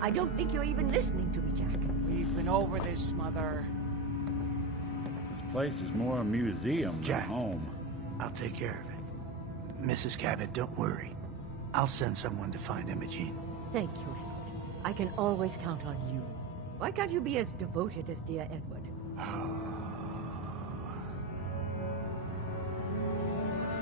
I don't think you're even listening to me, Jack. We've been over this, Mother. This place is more a museum than Jack, home. I'll take care of it. Mrs. Cabot, don't worry. I'll send someone to find Imogene. Thank you, Edward. I can always count on you. Why can't you be as devoted as dear Edward?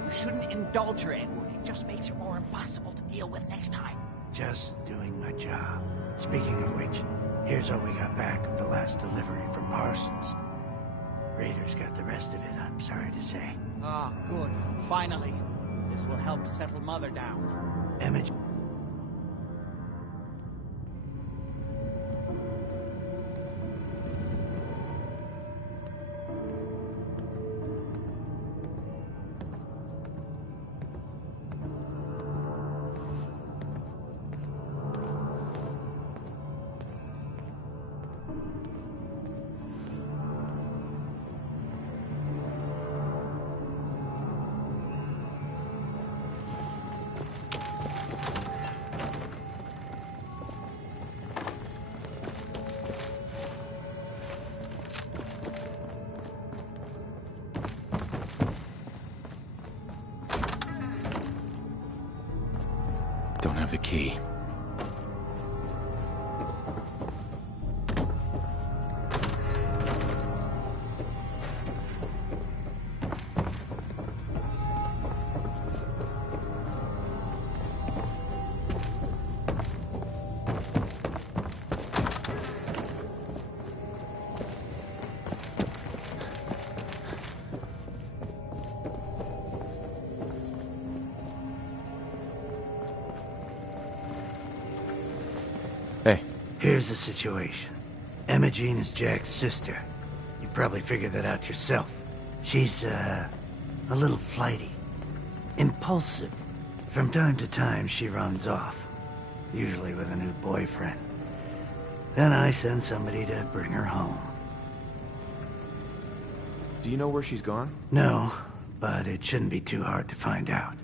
You shouldn't indulge her, Edward. It just makes her more impossible to deal with next time. Just doing my job. Speaking of which, here's all we got back of the last delivery from Parsons. Raiders got the rest of it, I'm sorry to say. Ah, good. Finally. This will help settle Mother down. Imogene. Don't have the key. Hey. Here's the situation. Imogene is Jack's sister. You probably figured that out yourself. She's, a little flighty. Impulsive. From time to time, she runs off. Usually with a new boyfriend. Then I send somebody to bring her home. Do you know where she's gone? No, but it shouldn't be too hard to find out.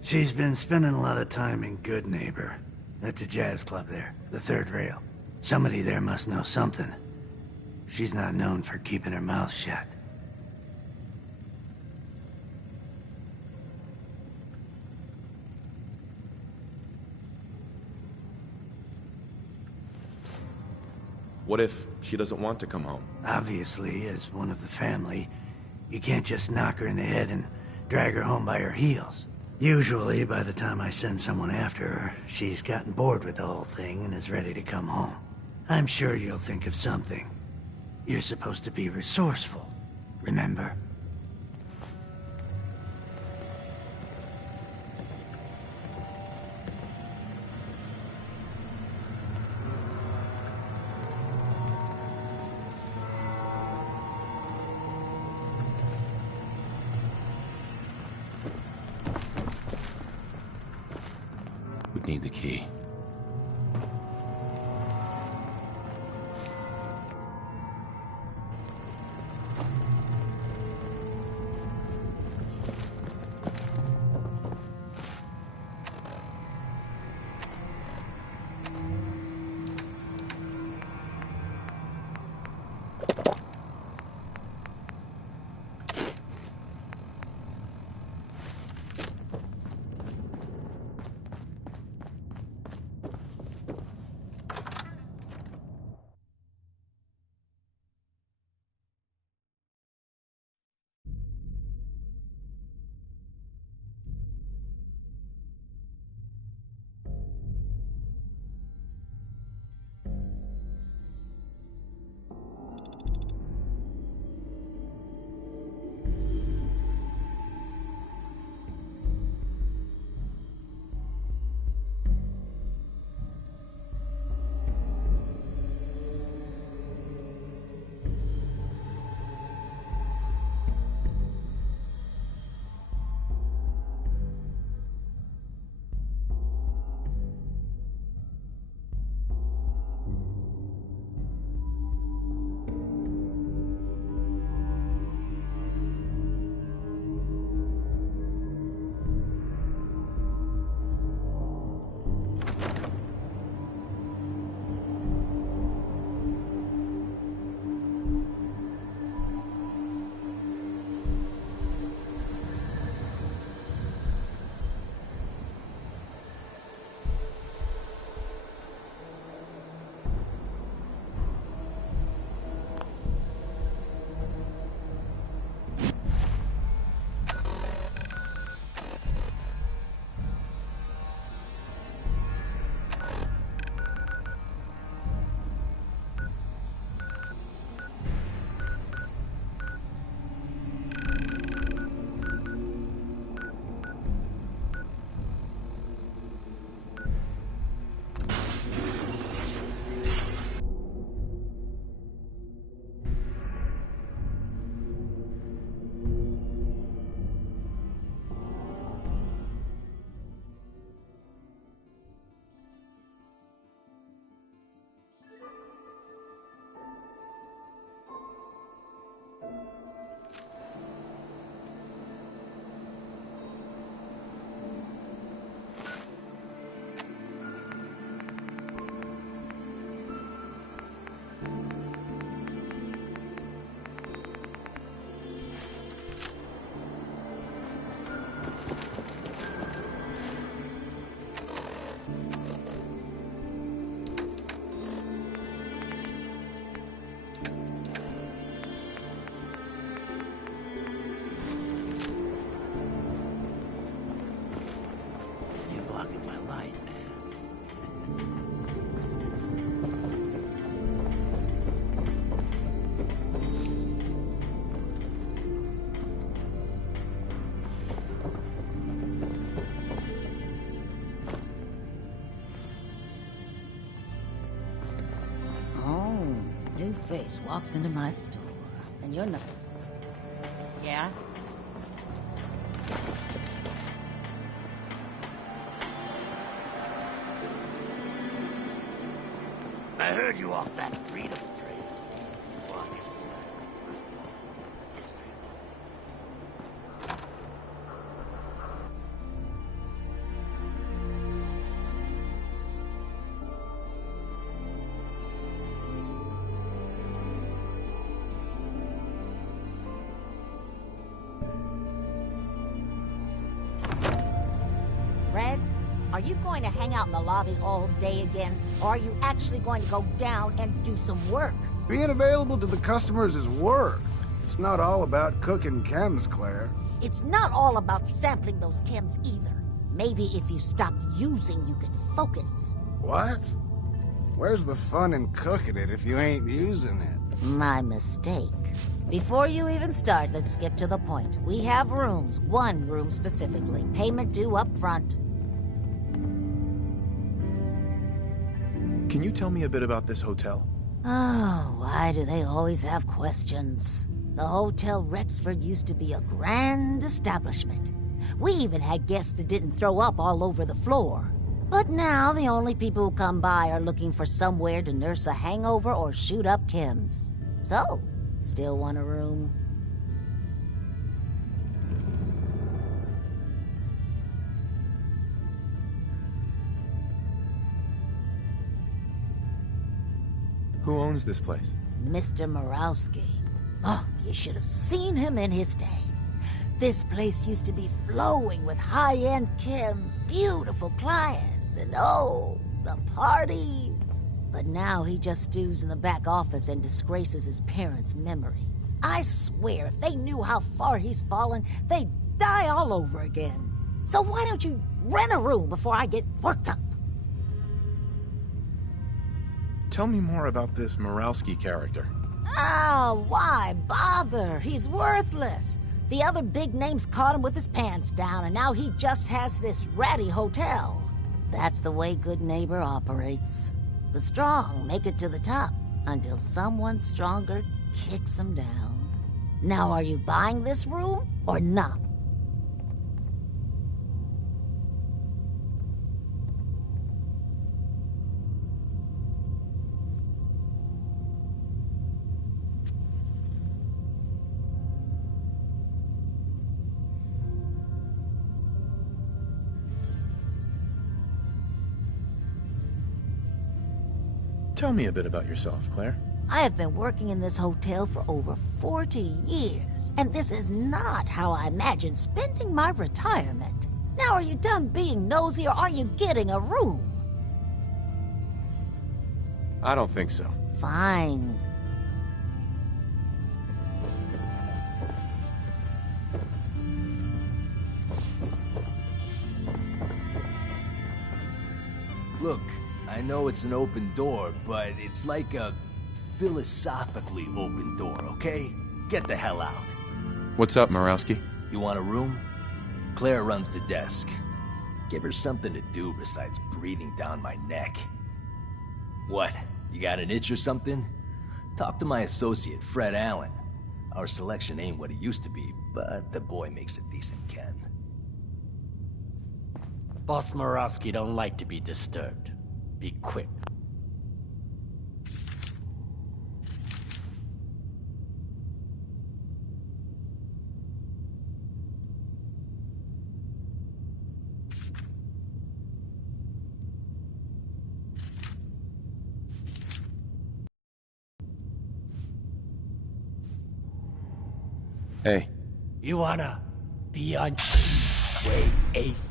She's been spending a lot of time in Good Neighbor. At the jazz club there, the third rail. Somebody there must know something. She's not known for keeping her mouth shut. What if she doesn't want to come home? Obviously, as one of the family, you can't just knock her in the head and drag her home by her heels. Usually, by the time I send someone after her, she's gotten bored with the whole thing and is ready to come home. I'm sure you'll think of something. You're supposed to be resourceful, remember? Need the key. face walks into my store, and you're not... Yeah? I heard you off that freedom train. Fred, are you going to hang out in the lobby all day again, or are you actually going to go down and do some work? Being available to the customers is work. It's not all about cooking chems, Claire. It's not all about sampling those chems either. Maybe if you stopped using, you could focus. What? Where's the fun in cooking it if you ain't using it? My mistake. Before you even start, let's skip to the point. We have rooms, one room specifically. Payment due up front. Can you tell me a bit about this hotel? Oh, why do they always have questions? The Hotel Rexford used to be a grand establishment. We even had guests that didn't throw up all over the floor. But now the only people who come by are looking for somewhere to nurse a hangover or shoot up chems. So, still want a room? Who owns this place? Mr. Morowski. Oh, you should have seen him in his day. This place used to be flowing with high-end chems, beautiful clients, and oh, the parties. But now he just stews in the back office and disgraces his parents' memory. I swear, if they knew how far he's fallen, they'd die all over again. So why don't you rent a room before I get worked up? Tell me more about this Morowski character. Oh, why bother? He's worthless. The other big names caught him with his pants down, and now he just has this ratty hotel. That's the way good neighbor operates. The strong make it to the top until someone stronger kicks them down. Now, are you buying this room or not? Tell me a bit about yourself, Claire. I have been working in this hotel for over 40 years, and this is not how I imagine spending my retirement. Now, are you done being nosy, or are you getting a room? I don't think so. Fine. Look, I know it's an open door, but it's like a philosophically open door, okay? Get the hell out. What's up, Morowski? You want a room? Claire runs the desk. Give her something to do besides breathing down my neck. What? You got an itch or something? Talk to my associate, Fred Allen. Our selection ain't what it used to be, but the boy makes a decent can. Boss Morowski don't like to be disturbed. Be quick. Hey. You wanna be on way, Ace?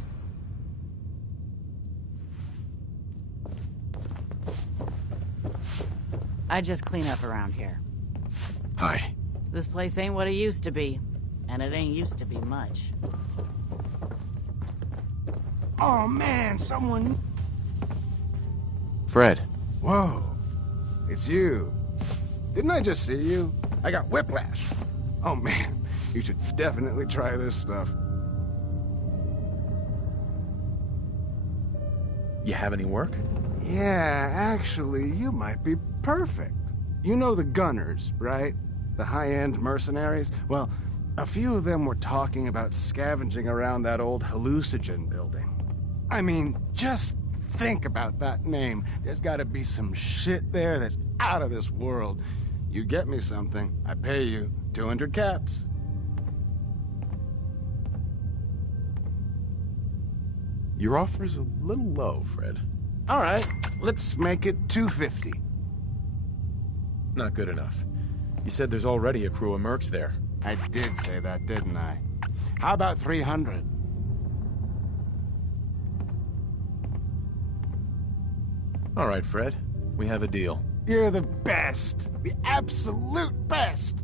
I just clean up around here. Hi. This place ain't what it used to be, and it ain't used to be much. Oh man, someone... Fred. Whoa, it's you. Didn't I just see you? I got whiplash. Oh man, you should definitely try this stuff. You have any work? Yeah, actually, you might be perfect. You know the gunners, right? The high-end mercenaries? Well, a few of them were talking about scavenging around that old hallucinogen building. I mean, just think about that name. There's gotta be some shit there that's out of this world. You get me something, I pay you 200 caps. Your offer's a little low, Fred. All right, let's make it 250. Not good enough. You said there's already a crew of mercs there. I did say that, didn't I? How about 300? All right, Fred. We have a deal. You're the best. The absolute best.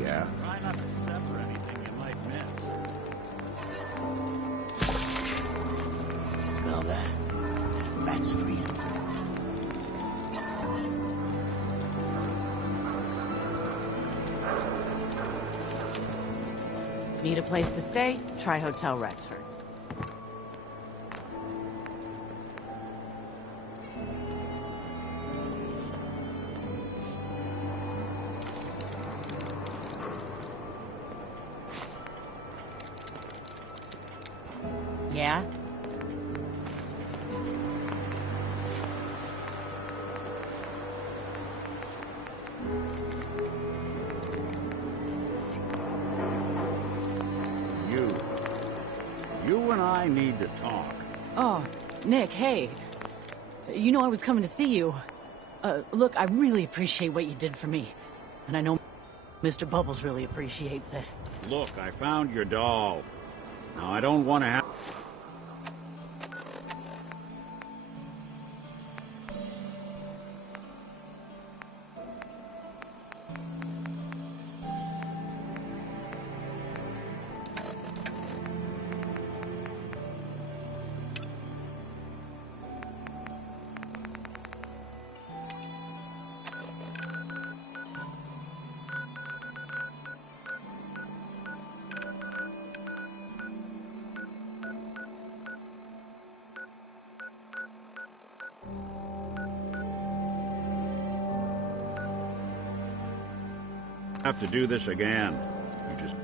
Yeah. Try not to sever anything you might miss. Smell that? That's freedom. Need a place to stay? Try Hotel Rexford. Yeah? You and I need to talk. Oh, Nick, hey. You know I was coming to see you. Look, I really appreciate what you did for me. And I know Mr. Bubbles really appreciates it. Look, I found your doll. Now, I don't want to have... have to do this again. You just...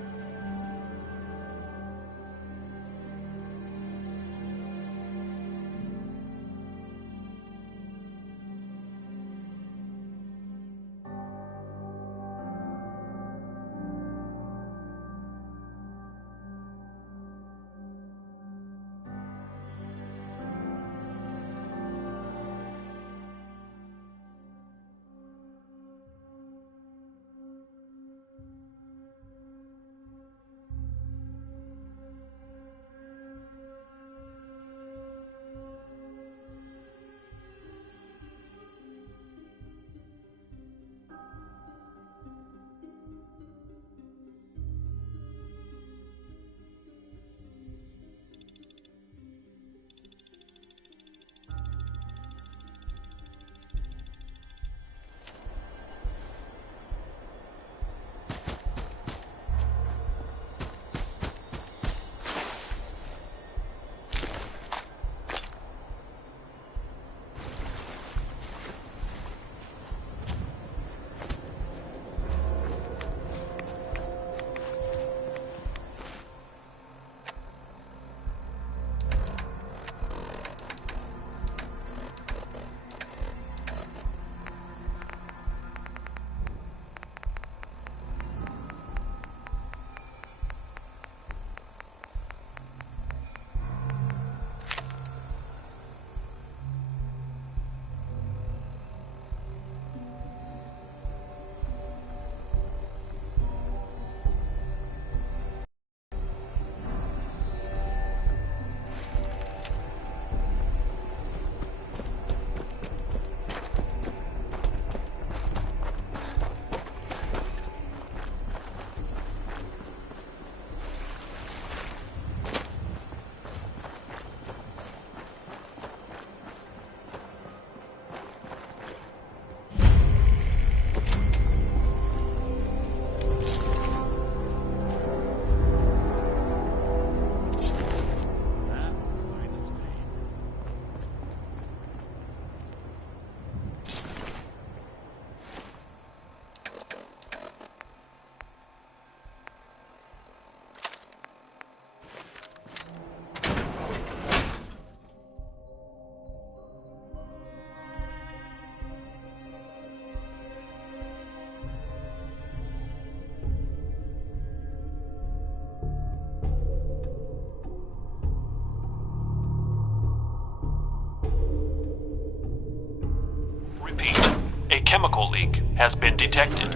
chemical leak has been detected.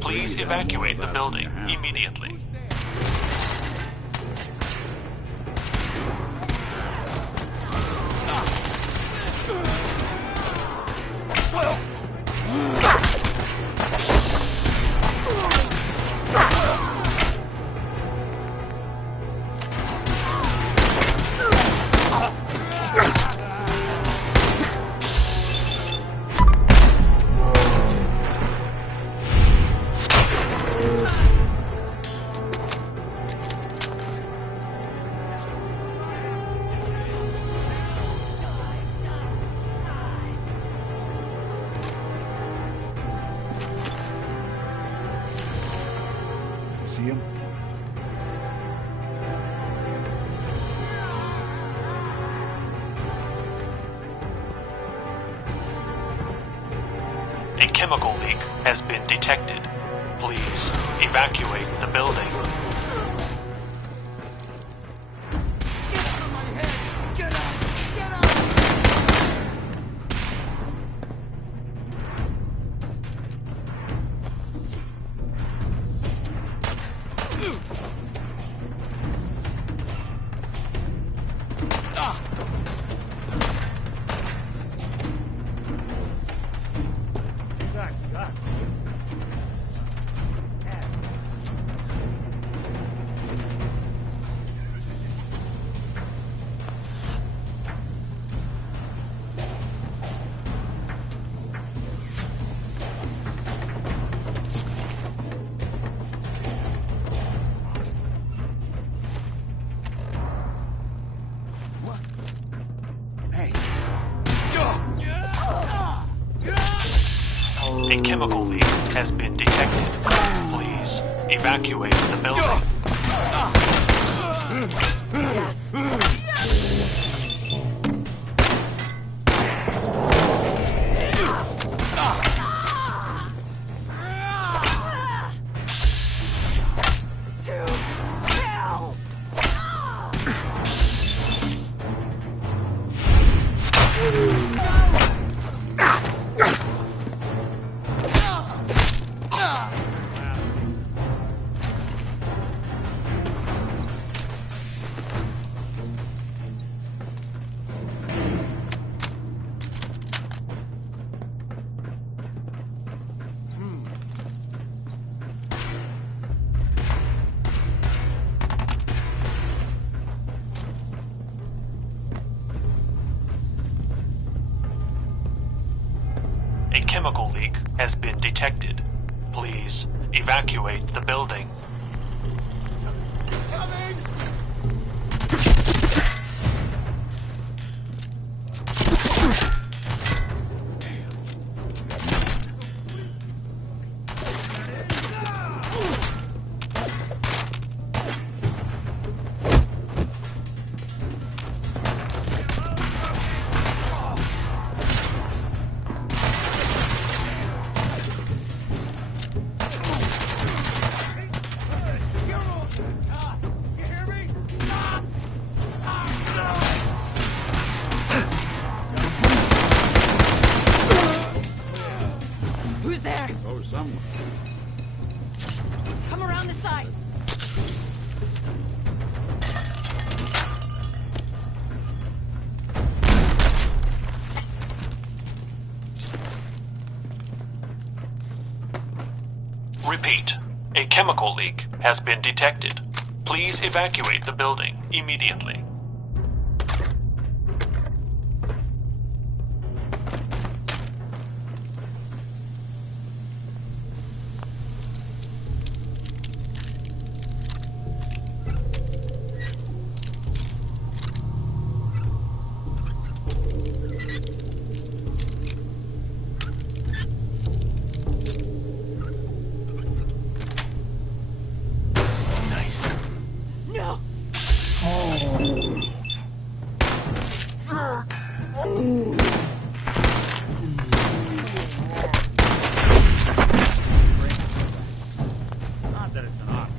Please evacuate the building immediately. See him? A chemical leak has been detected. Please evacuate the building. A chemical leak has been detected. Please evacuate the building. A chemical leak has been detected. Please evacuate the building. Who's there? Oh, someone. Come around the side. Repeat. A chemical leak has been detected. Please evacuate the building immediately. No! Not that it's an option.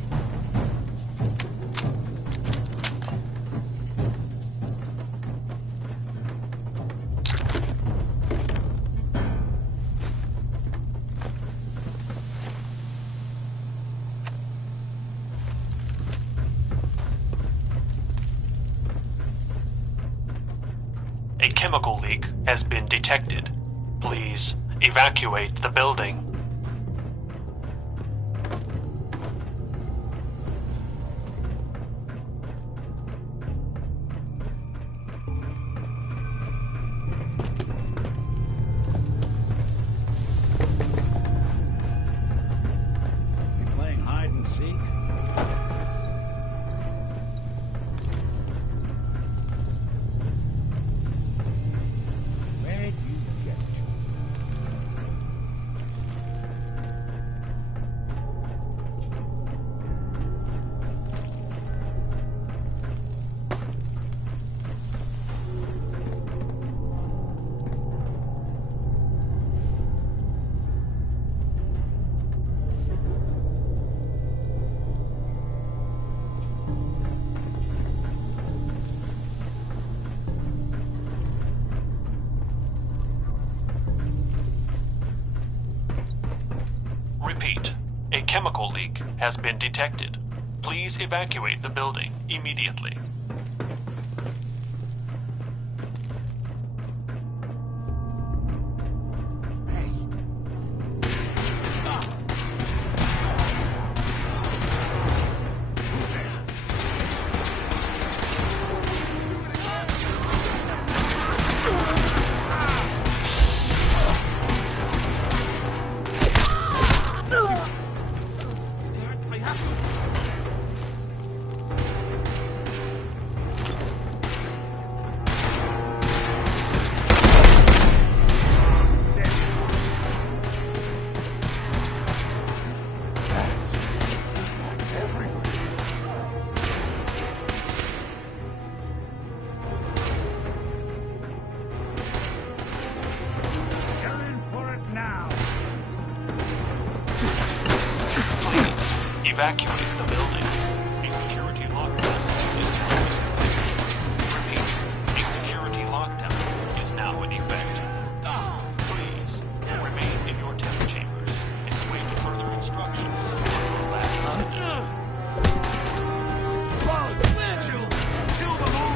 chemical leak has been detected. Please evacuate the building. You playing hide and seek? Where'd you get to? Repeat, a chemical leak has been detected. Please evacuate the building immediately. Evacuate the building. A security lockdown is now in effect. Repeat, a security lockdown is now in effect. Please, remain in your temp chambers and wait further instructions from the last minute. Kill them all!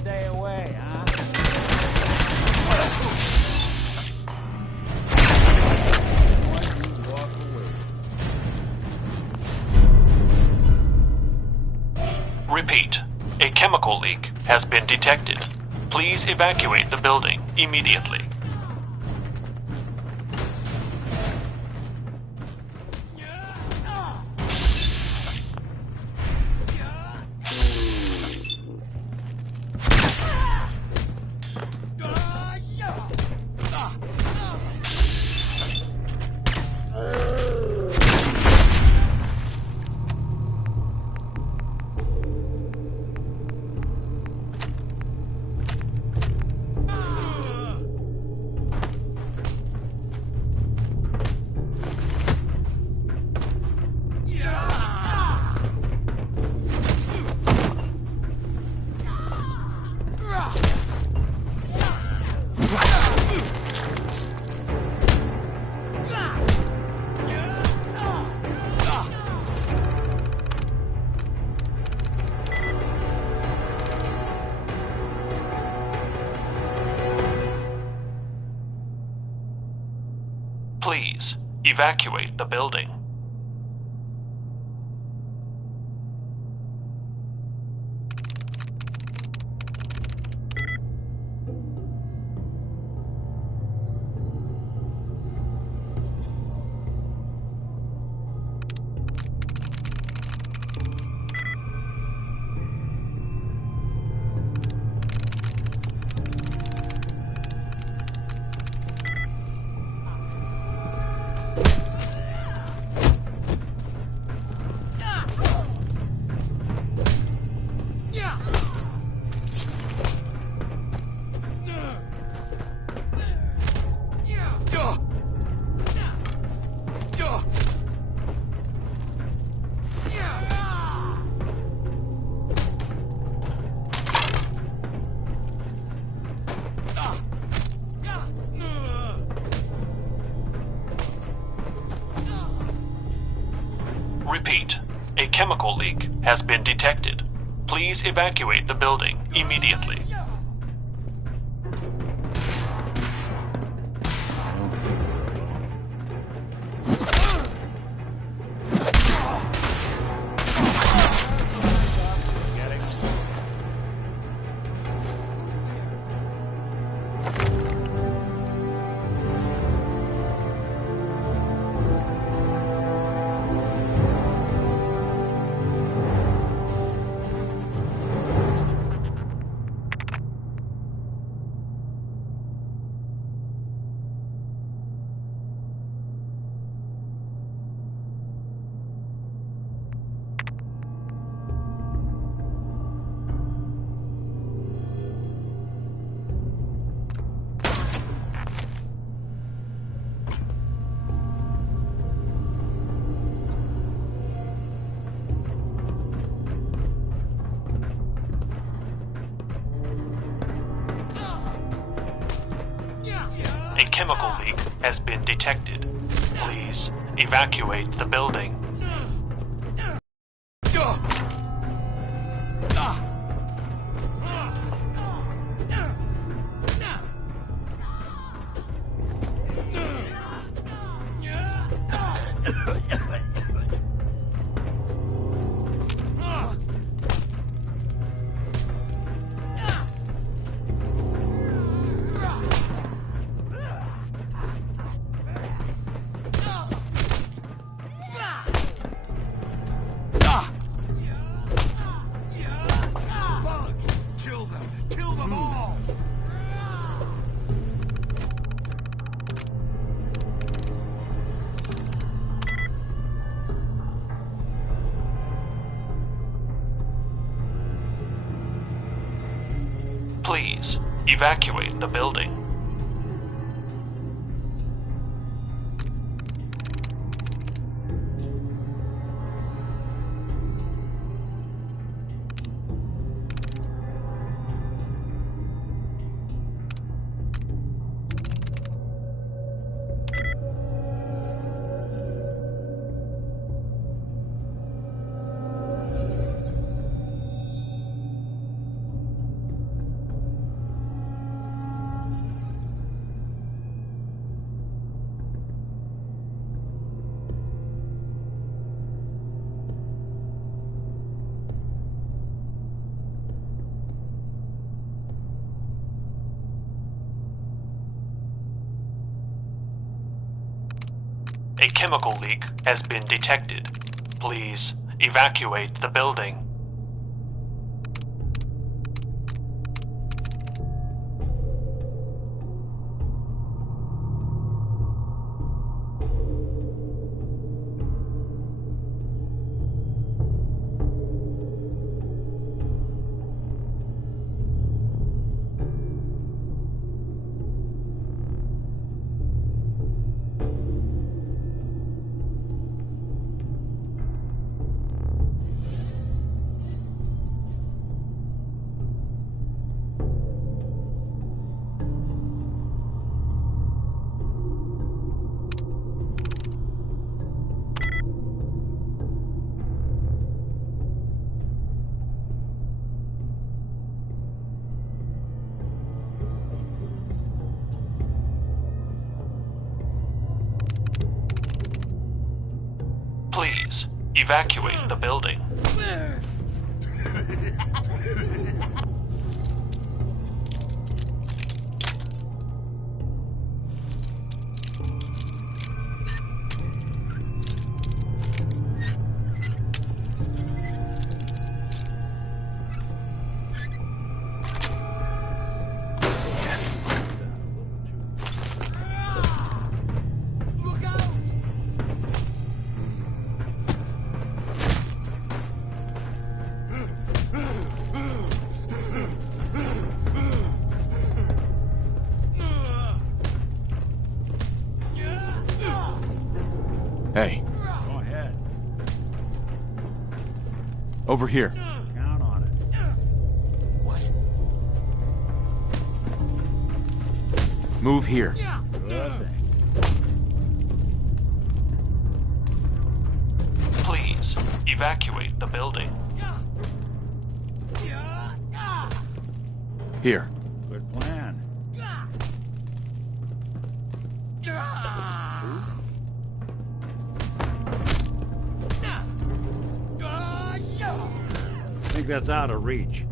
Stay away, huh? Repeat, a chemical leak has been detected. Please evacuate the building immediately. Please, evacuate the building. Repeat, a chemical leak has been detected. Please evacuate the building immediately. A chemical leak has been detected. Please evacuate the building. Please evacuate the building. A chemical leak has been detected. Please evacuate the building. Please evacuate the building. Hey. Go ahead. Over here. Count on it. What? Move here. Good thing. Please evacuate the building. Here. Good plan. I think that's out of reach.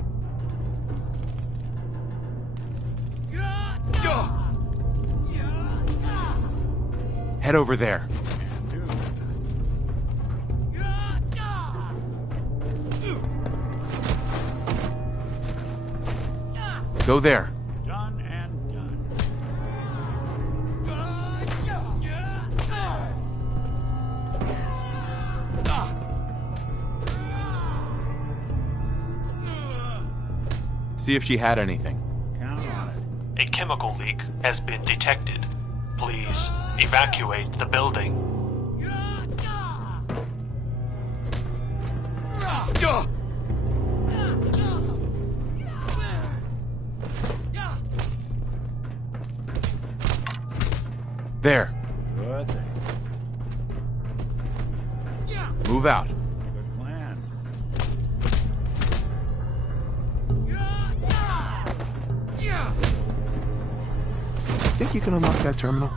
Head over there. Go there. Done and done. See if she had anything. Count on it. A chemical leak has been detected. Please evacuate the building. There. Good thing. Move out. Good plan. Think you can unlock that terminal?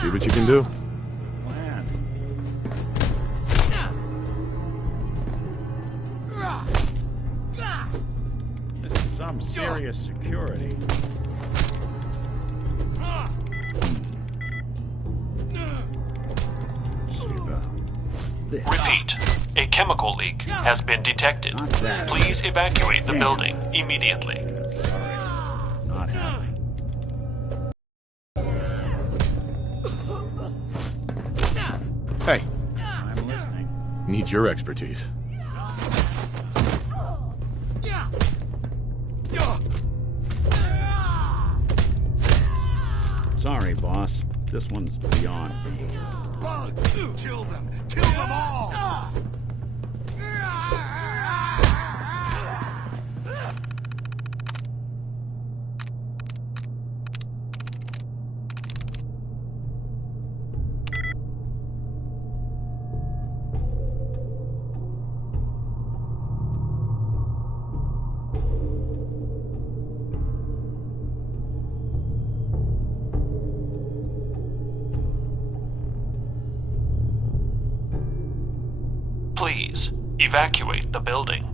See what you can do. Plan. This is some serious security. Repeat. A chemical leak has been detected. Please evacuate the building immediately. Sorry. Not happy. Hey, I'm listening. need your expertise. Sorry, boss. This one's beyond me. Kill them! Kill them all! Please evacuate the building.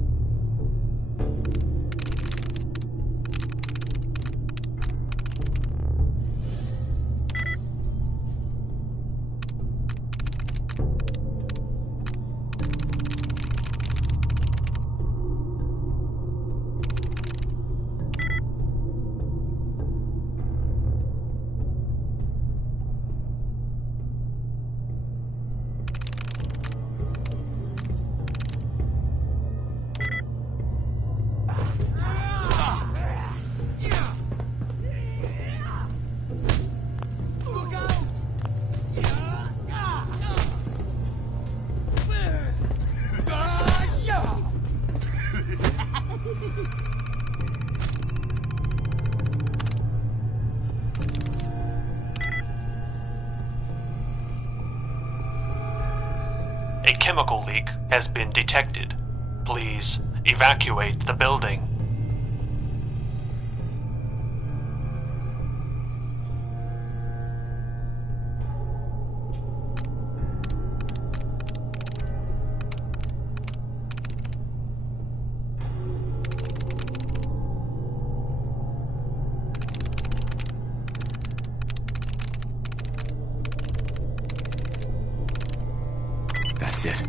A chemical leak has been detected. Please evacuate the building. That's it.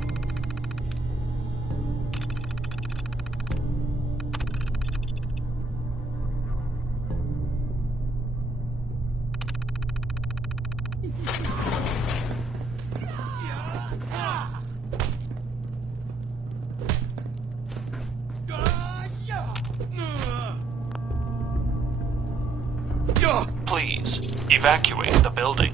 Please evacuate the building.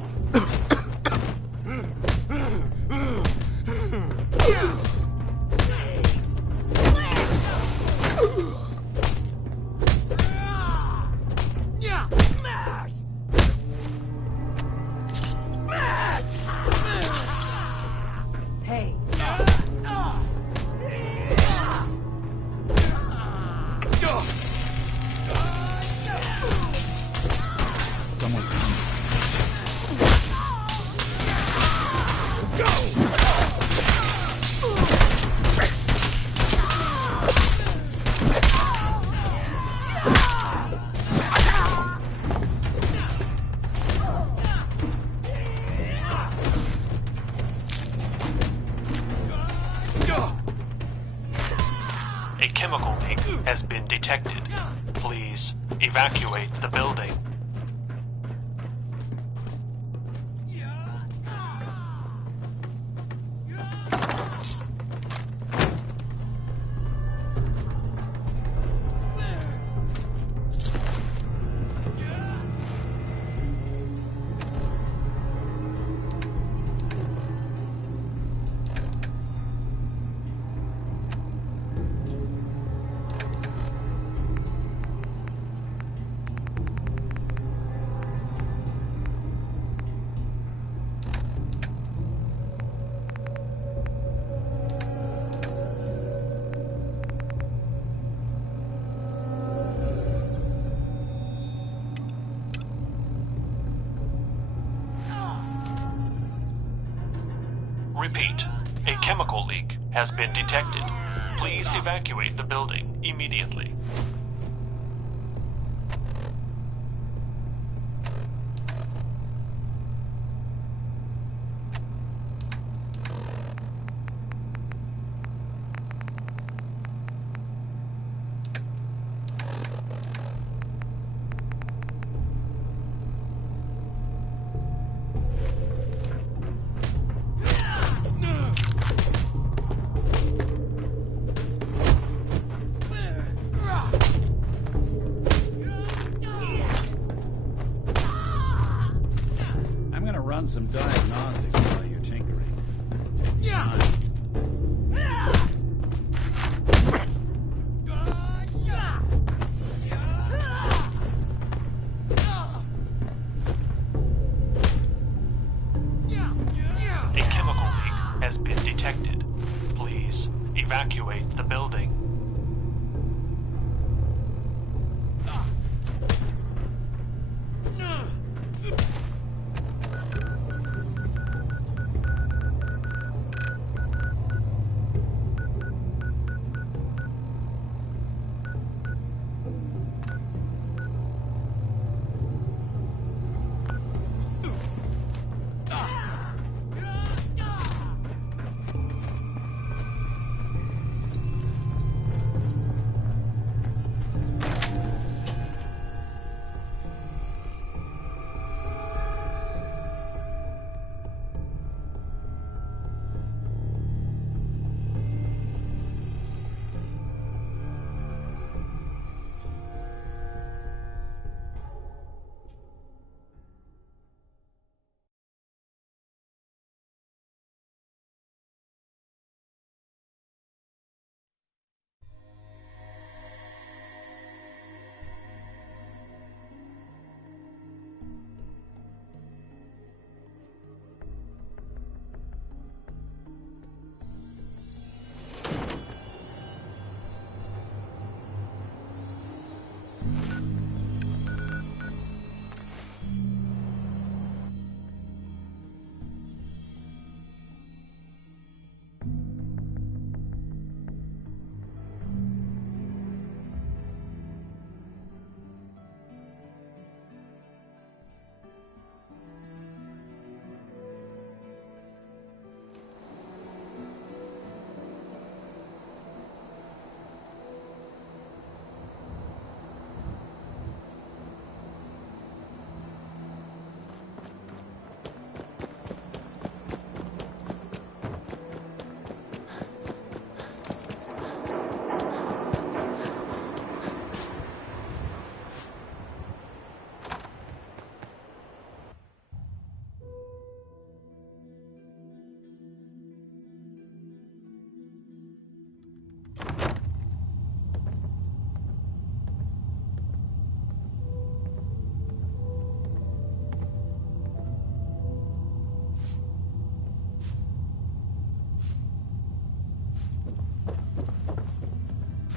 A chemical leak has been detected. Please evacuate the building. Repeat, a chemical leak has been detected. Please evacuate the building immediately. Run some diagnostics while you're tinkering. A chemical leak has been detected. Please evacuate the building.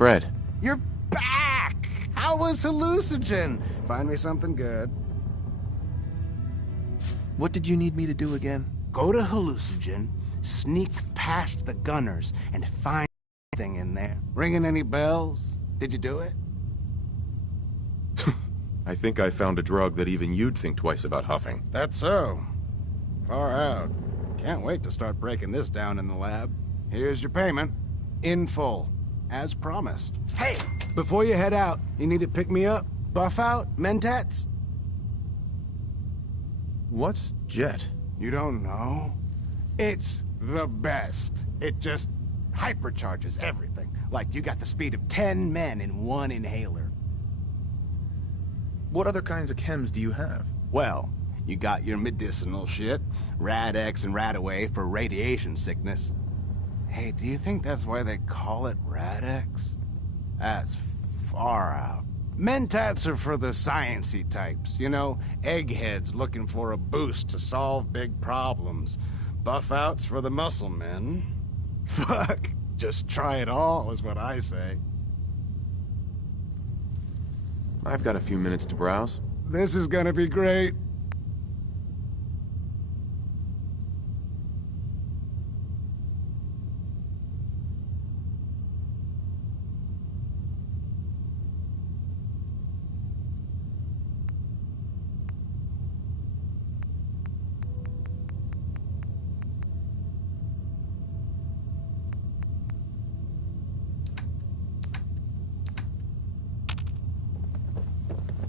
Fred. You're back! How was hallucinogen? Find me something good. What did you need me to do again? Go to hallucinogen, sneak past the gunners, and find anything in there. Ringing any bells? Did you do it? I think I found a drug that even you'd think twice about huffing. That's so. Far out. Can't wait to start breaking this down in the lab. Here's your payment. In full. as promised. Hey, before you head out, you need to pick me up, buff out, mentats? What's Jet? You don't know? It's the best. It just hypercharges everything. Like you got the speed of 10 men in one inhaler. What other kinds of chems do you have? Well, you got your medicinal shit, Rad-X and Rad-Away for radiation sickness. Hey, do you think that's why they call it Rad-X? That's far out. Mentats are for the sciencey types, you know, eggheads looking for a boost to solve big problems. Buff outs for the muscle men. Fuck, just try it all is what I say. I've got a few minutes to browse. This is gonna be great.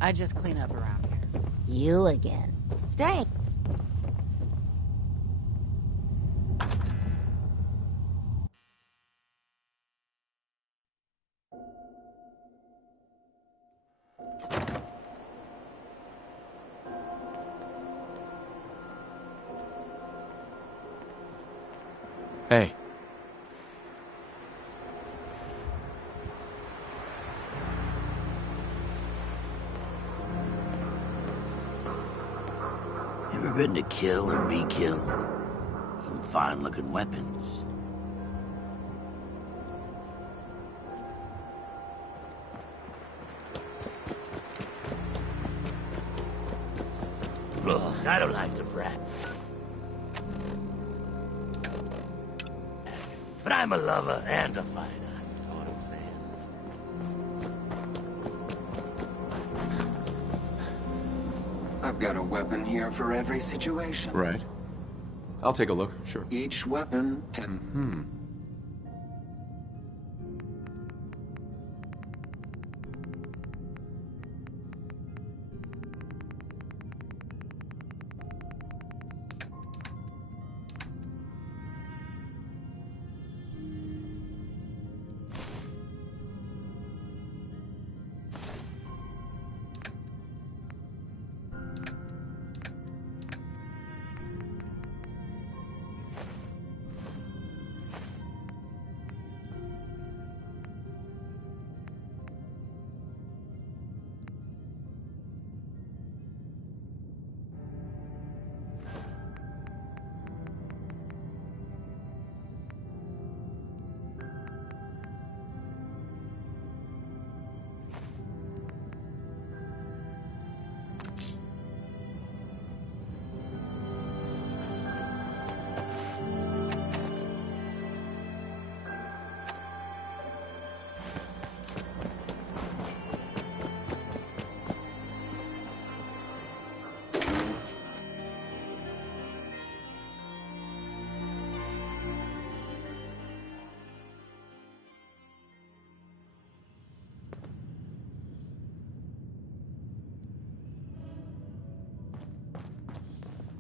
I just clean up around here. You again. Stay. Hey. Ever been to kill or be killed? Some fine-looking weapons. Look, I don't like to brag, but I'm a lover and a fighter. Know what I'm saying? I've got a weapon here for every situation. Right. I'll take a look, sure. Each weapon, 10.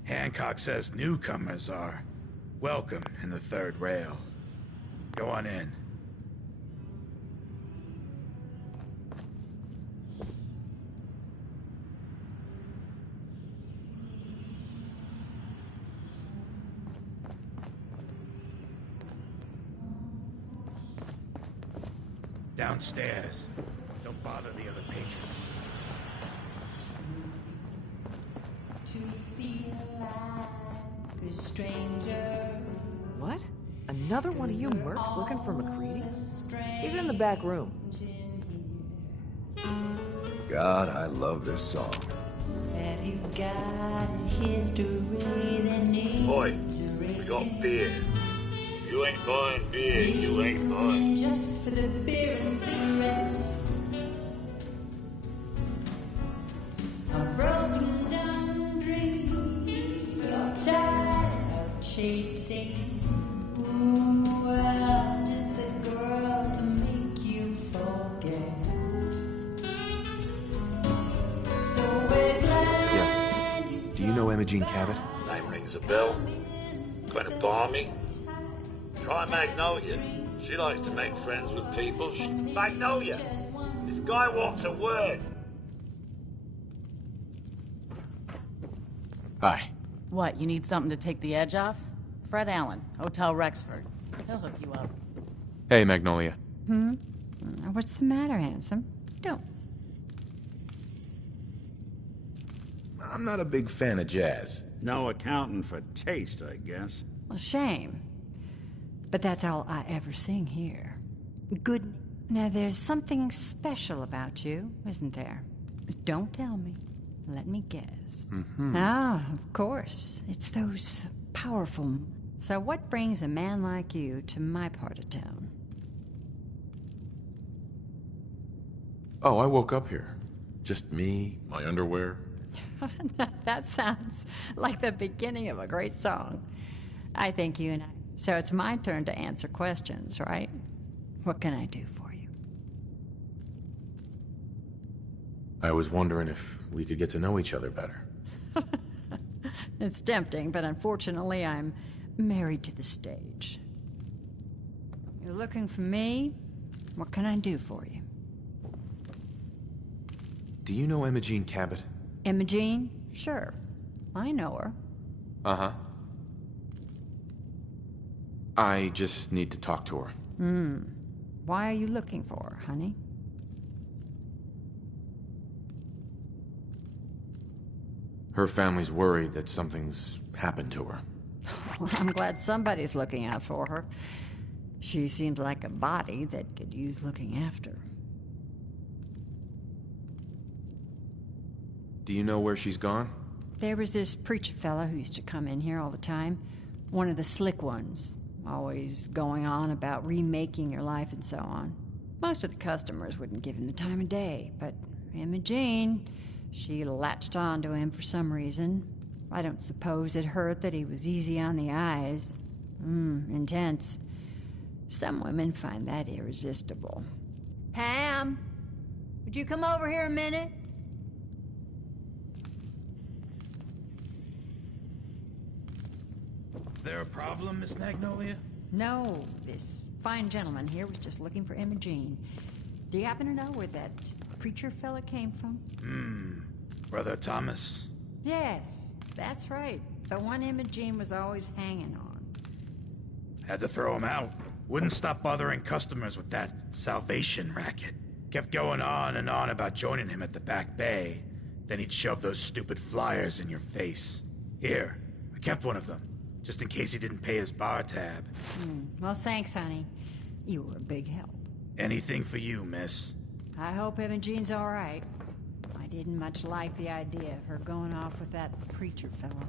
Hancock says newcomers are welcome in the third rail. Go on in. Downstairs. Don't bother the other patrons. To feel like a stranger. What? Another one of you mercs looking for McCready? He's in the back room. God, I love this song. Have you got a history that needs Boy, we got beer. If you ain't buying beer, you ain't buying. just for the beer and cigarettes? A broken down dream you're tired of chasing. Ooh, I'm just the girl to make Imogene Cabot? Name rings a bell. Kind of balmy. Try Magnolia. She likes to make friends with people. Magnolia! This guy wants a word. Hi. What, you need something to take the edge off? Fred Allen, Hotel Rexford. He'll hook you up. Hey, Magnolia. What's the matter, handsome? Don't. I'm not a big fan of jazz. No accounting for taste, I guess. Well, shame. But that's all I ever sing here. Good. Now, there's something special about you, isn't there? Don't tell me. Let me guess. Ah, of course. It's those powerful... So what brings a man like you to my part of town? Oh, I woke up here. Just me, my underwear. That sounds like the beginning of a great song. I think you and I... So it's my turn to answer questions, right? What can I do for you? I was wondering if we could get to know each other better. It's tempting, but unfortunately I'm married to the stage. You're looking for me? What can I do for you? Do you know Imogene Cabot? Imogene? Sure. I know her. Uh-huh. I just need to talk to her. Why are you looking for her, honey? Her family's worried that something's happened to her. Well, I'm glad somebody's looking out for her. She seems like a body that could use looking after. Do you know where she's gone? There was this preacher fella who used to come in here all the time. One of the slick ones. Always going on about remaking your life and so on. Most of the customers wouldn't give him the time of day, but Imogene, she latched on to him for some reason. I don't suppose it hurt that he was easy on the eyes. Intense. Some women find that irresistible. Pam, would you come over here a minute? Is there a problem, Miss Magnolia? No, this fine gentleman here was just looking for Imogene. Do you happen to know where that preacher fella came from? Brother Thomas? Yes, that's right. The one Imogene was always hanging on. Had to throw him out. Wouldn't stop bothering customers with that salvation racket. Kept going on and on about joining him at the back bay. Then he'd shove those stupid flyers in your face. Here, I kept one of them, just in case he didn't pay his bar tab. Well, thanks, honey. You were a big help. Anything for you, miss. I hope Imogene's all right. I didn't much like the idea of her going off with that preacher fella.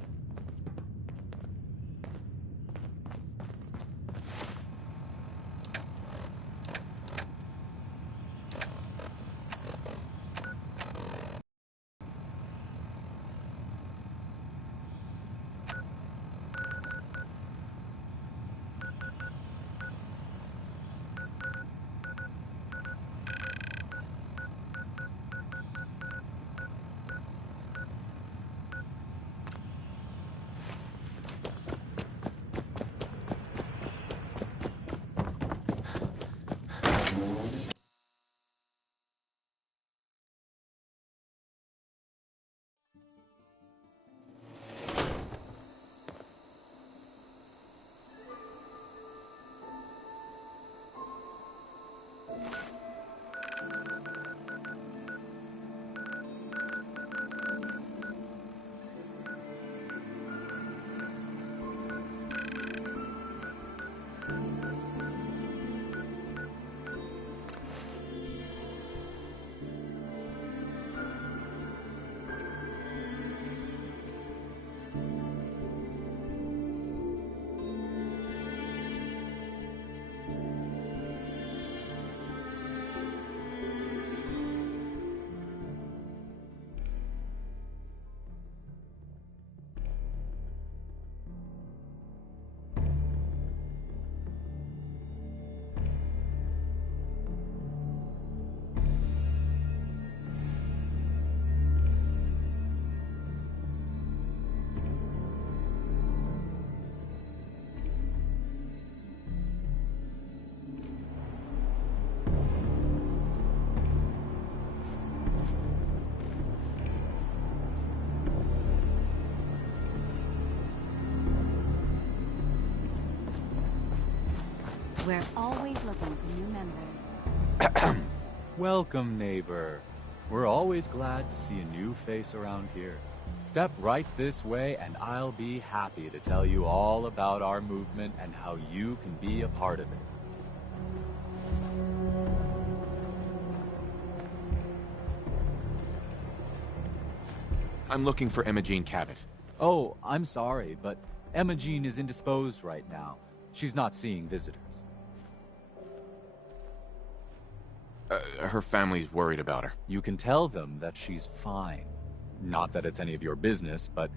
We're always looking for new members. Welcome, neighbor. We're always glad to see a new face around here. Step right this way and I'll be happy to tell you all about our movement and how you can be a part of it. I'm looking for Emma Jean Cabot. Oh, I'm sorry, but Emma Jean is indisposed right now. She's not seeing visitors. Her family's worried about her. You can tell them that she's fine. Not that it's any of your business, but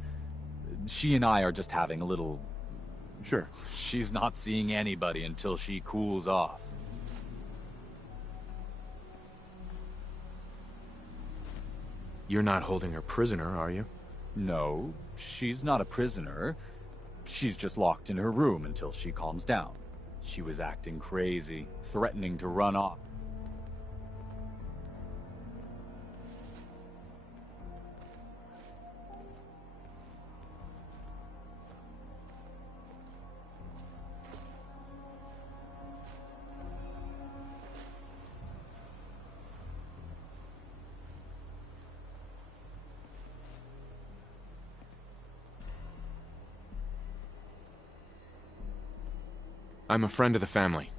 she and I are just having a little... Sure. She's not seeing anybody until she cools off. You're not holding her prisoner, are you? No, she's not a prisoner. She's just locked in her room until she calms down. She was acting crazy, threatening to run off. I'm a friend of the family.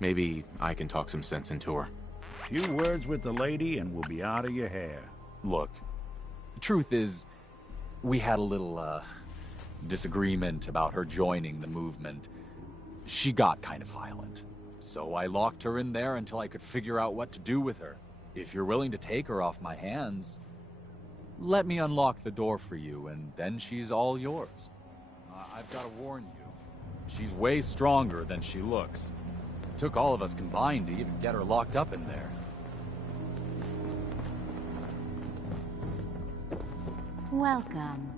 Maybe I can talk some sense into her. Few words with the lady and we'll be out of your hair. Look, the truth is, we had a little, disagreement about her joining the movement. She got kind of violent. So I locked her in there until I could figure out what to do with her. If you're willing to take her off my hands, let me unlock the door for you, and then she's all yours. I've got to warn you. She's way stronger than she looks. It took all of us combined to even get her locked up in there. Welcome.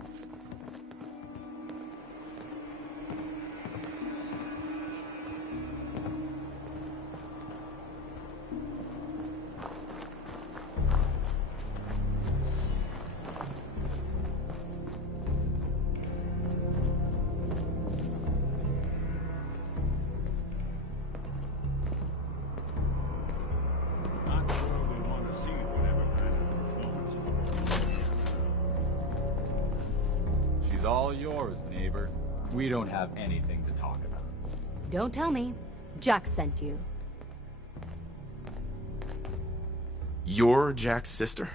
All yours, neighbor. We don't have anything to talk about. Don't tell me. Jack sent you. You're Jack's sister?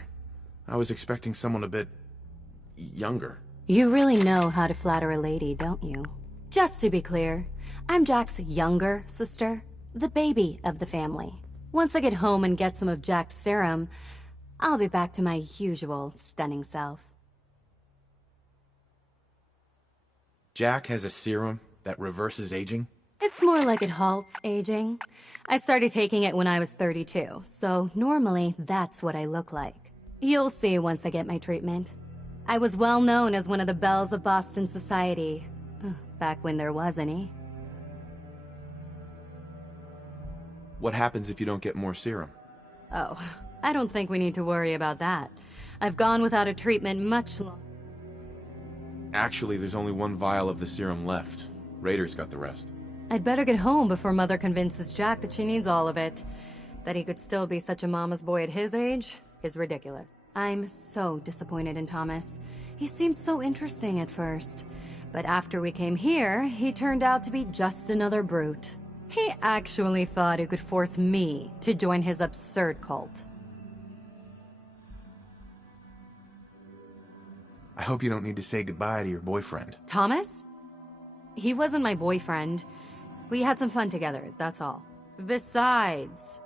I was expecting someone a bit... younger. You really know how to flatter a lady, don't you? Just to be clear, I'm Jack's younger sister, the baby of the family. Once I get home and get some of Jack's serum, I'll be back to my usual stunning self. Jack has a serum that reverses aging? It's more like it halts aging. I started taking it when I was 32, so normally that's what I look like. You'll see once I get my treatment. I was well known as one of the belles of Boston society, back when there was any. What happens if you don't get more serum? Oh, I don't think we need to worry about that. I've gone without a treatment much longer. Actually, there's only one vial of the serum left. Raiders got the rest. I'd better get home before Mother convinces Jack that she needs all of it. That he could still be such a mama's boy at his age is ridiculous. I'm so disappointed in Thomas. He seemed so interesting at first. But after we came here, he turned out to be just another brute. He actually thought he could force me to join his absurd cult. I hope you don't need to say goodbye to your boyfriend. Thomas? He wasn't my boyfriend. We had some fun together, that's all. Besides...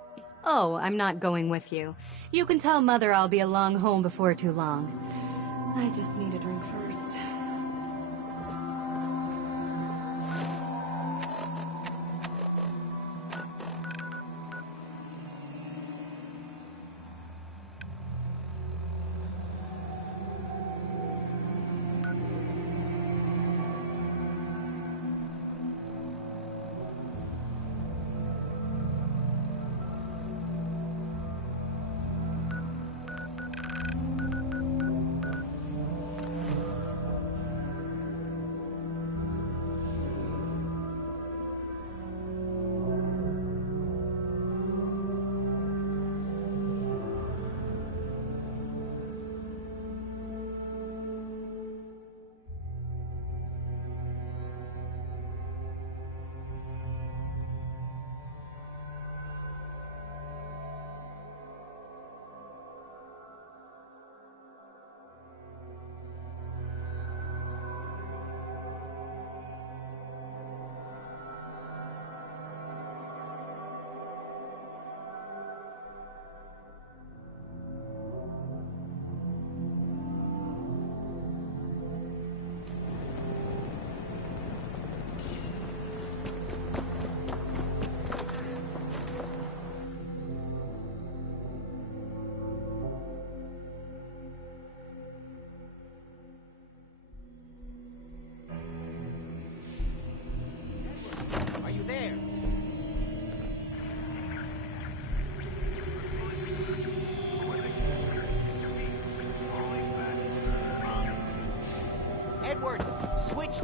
Oh, I'm not going with you. You can tell Mother I'll be along home before too long. I just need a drink first.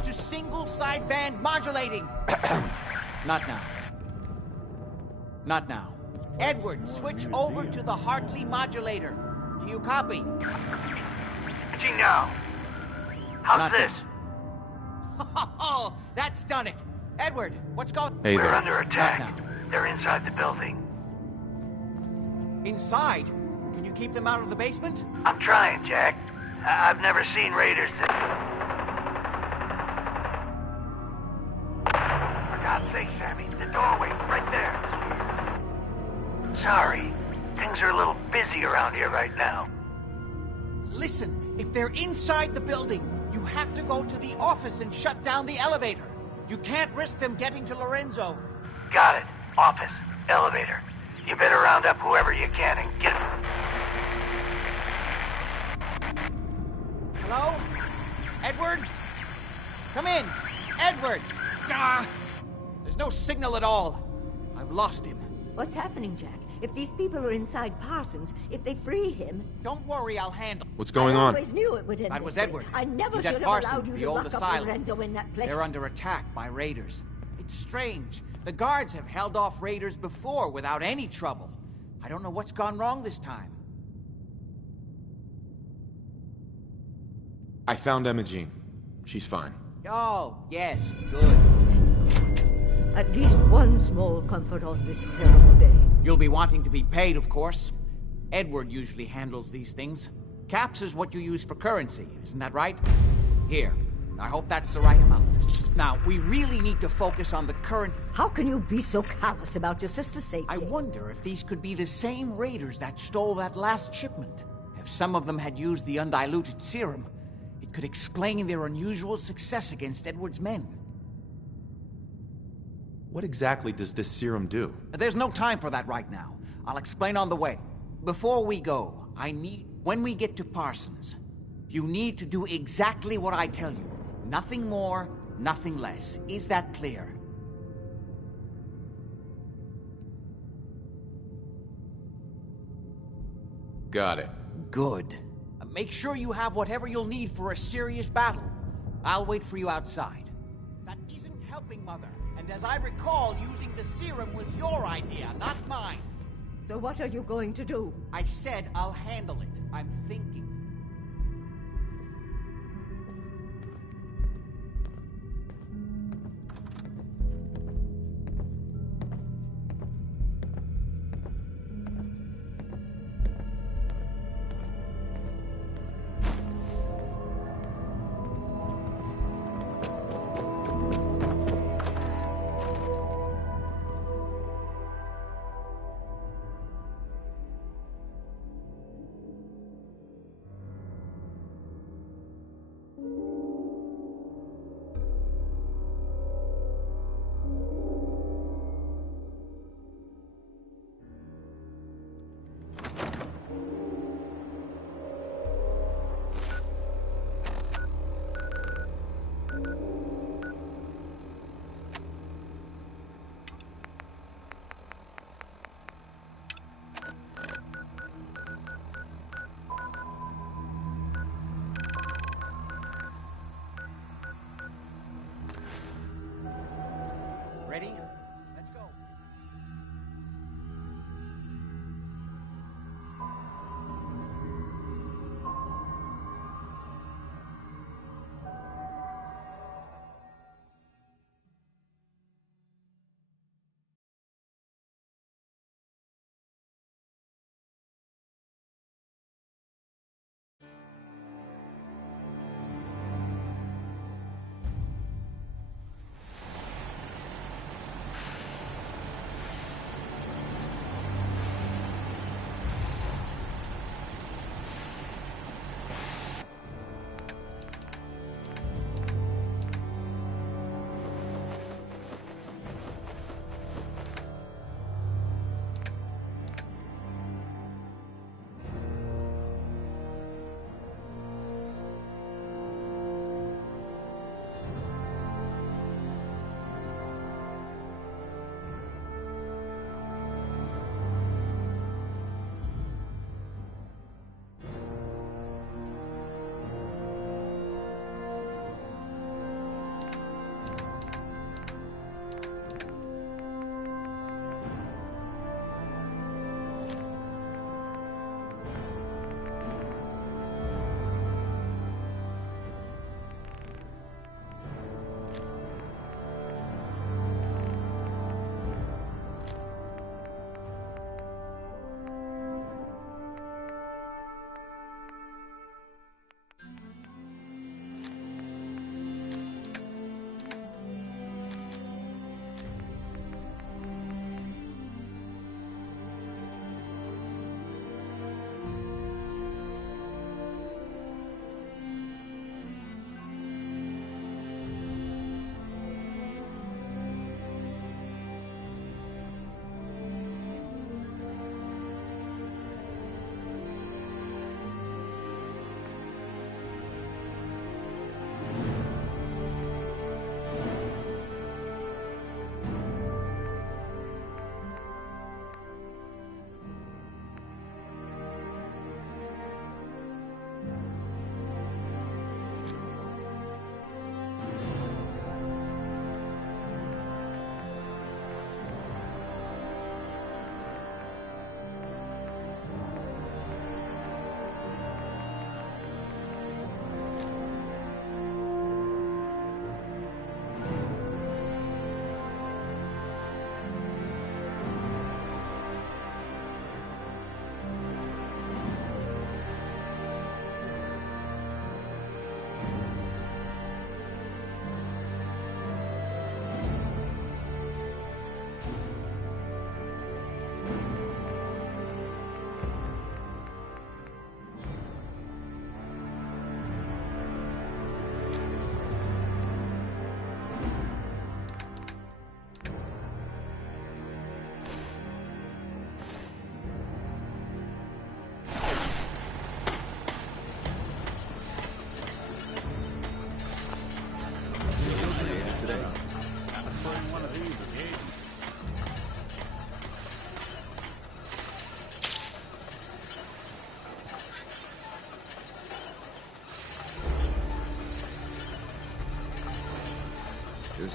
to single sideband modulating. Not now. Not now. Edward, switch over to the Hartley modulator. Do you copy? Imaging now. How's Not this? Oh, that's done it. Edward, what's going? Hey We're there. under attack. They're inside the building. Inside? Can you keep them out of the basement? I'm trying, Jack. I've never seen raiders that... For God's sake, Sammy, the doorway, right there. Sorry, things are a little busy around here right now. Listen, if they're inside the building, you have to go to the office and shut down the elevator. You can't risk them getting to Lorenzo. Got it. Office, elevator. You better round up whoever you can and get... Hello? Edward? Come in. Edward! Ah! There's no signal at all. I've lost him. What's happening, Jack? If these people are inside Parsons, if they free him... Don't worry, I'll handle. What's going on? I always knew it would end That was this way. Edward. I never He's should at have allowed Parsons, you the to old lock up asylum. Lorenzo in that place. They're under attack by raiders. It's strange. The guards have held off raiders before without any trouble. I don't know what's gone wrong this time. I found Imogene. She's fine. Oh, yes, good. At least one small comfort on this terrible day. You'll be wanting to be paid, of course. Edward usually handles these things. Caps is what you use for currency, isn't that right? Here. I hope that's the right amount. Now, we really need to focus on the current... How can you be so callous about your sister's safety? I wonder if these could be the same raiders that stole that last shipment. If some of them had used the undiluted serum, it could explain their unusual success against Edward's men. What exactly does this serum do? There's no time for that right now. I'll explain on the way. Before we go, when we get to Parsons, you need to do exactly what I tell you. Nothing more, nothing less. Is that clear? Got it. Good. Make sure you have whatever you'll need for a serious battle. I'll wait for you outside. That isn't helping, Mother. And as I recall, using the serum was your idea, not mine. So what are you going to do? I said I'll handle it. I'm thinking.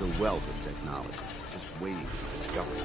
There's a wealth of technology, just waiting to be discovered.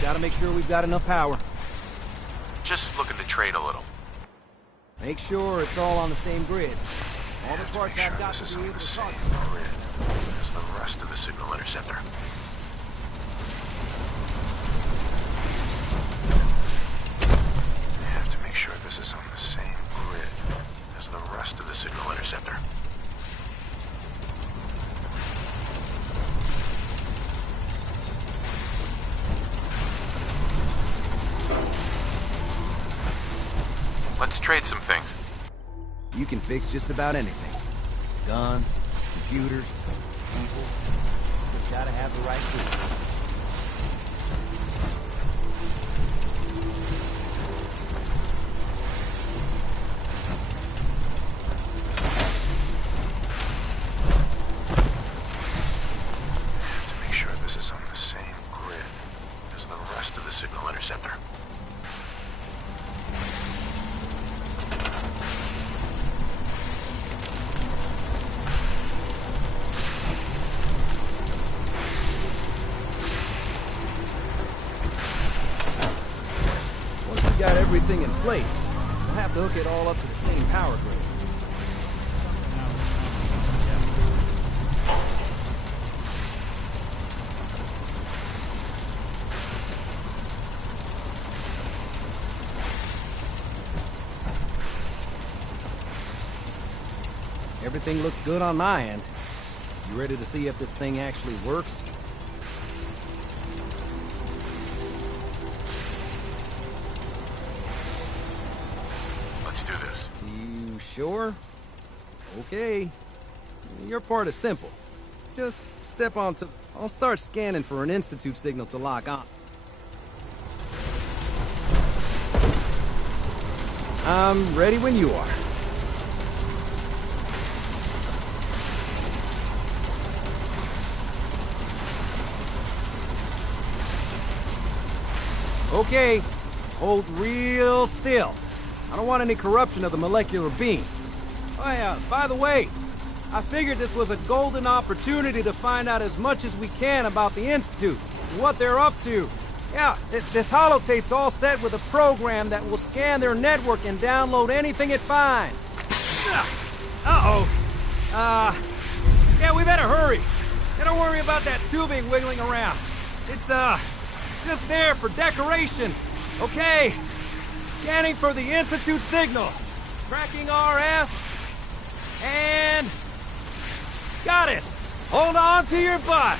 Gotta make sure we've got enough power. Just looking to trade a little. Make sure it's all on the same grid. All the parts Make sure have got this is to be on able the to same talk. grid as the rest of the signal interceptor. I have to make sure this is on the same grid as the rest of the signal interceptor. Let's trade some things. You can fix just about anything. Guns, computers, people. Just gotta have the right tools. interceptor. Once we got everything in place, we'll have to hook it all up to the same power grid. Everything looks good on my end. You ready to see if this thing actually works? Let's do this. You sure? Okay. Your part is simple. Just step onto... I'll start scanning for an Institute signal to lock on. I'm ready when you are. Okay, hold real still. I don't want any corruption of the molecular beam. Oh yeah, by the way, I figured this was a golden opportunity to find out as much as we can about the Institute, and what they're up to. Yeah, this holotape's all set with a program that will scan their network and download anything it finds. Uh-oh. Yeah, we better hurry. And don't worry about that tubing wiggling around. It's, just there for decoration. Okay. Scanning for the Institute signal. Tracking RF. And... got it. Hold on to your butt.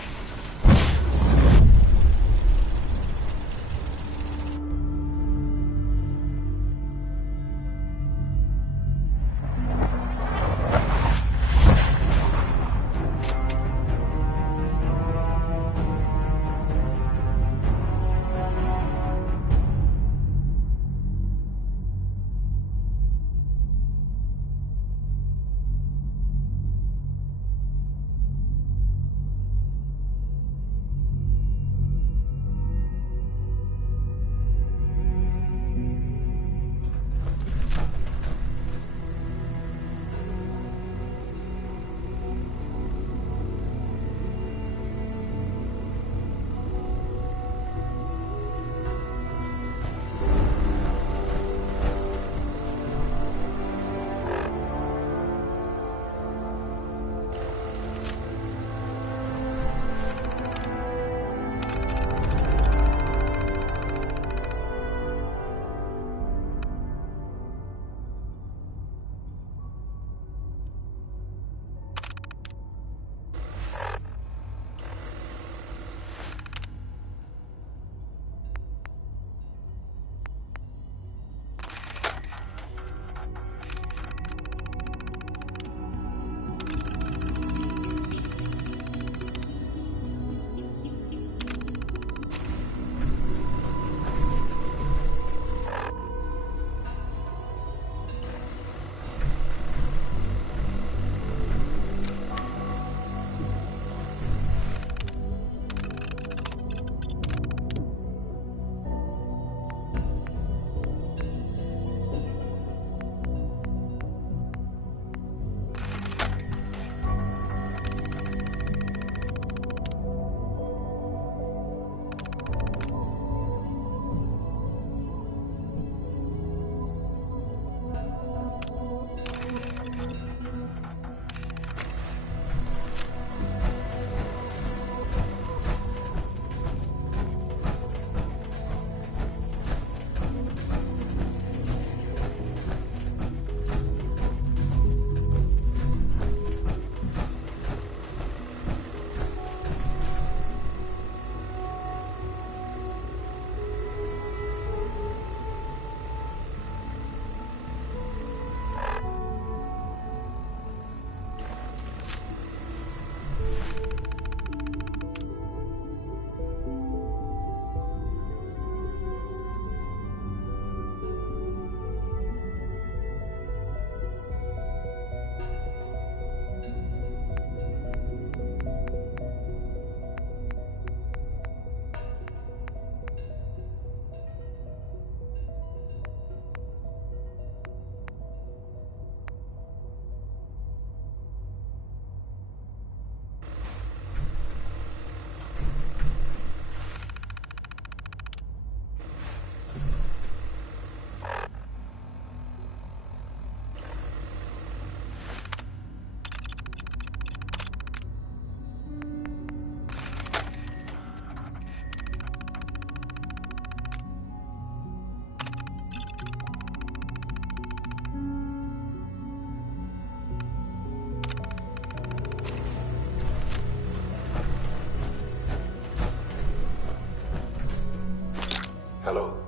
Hello.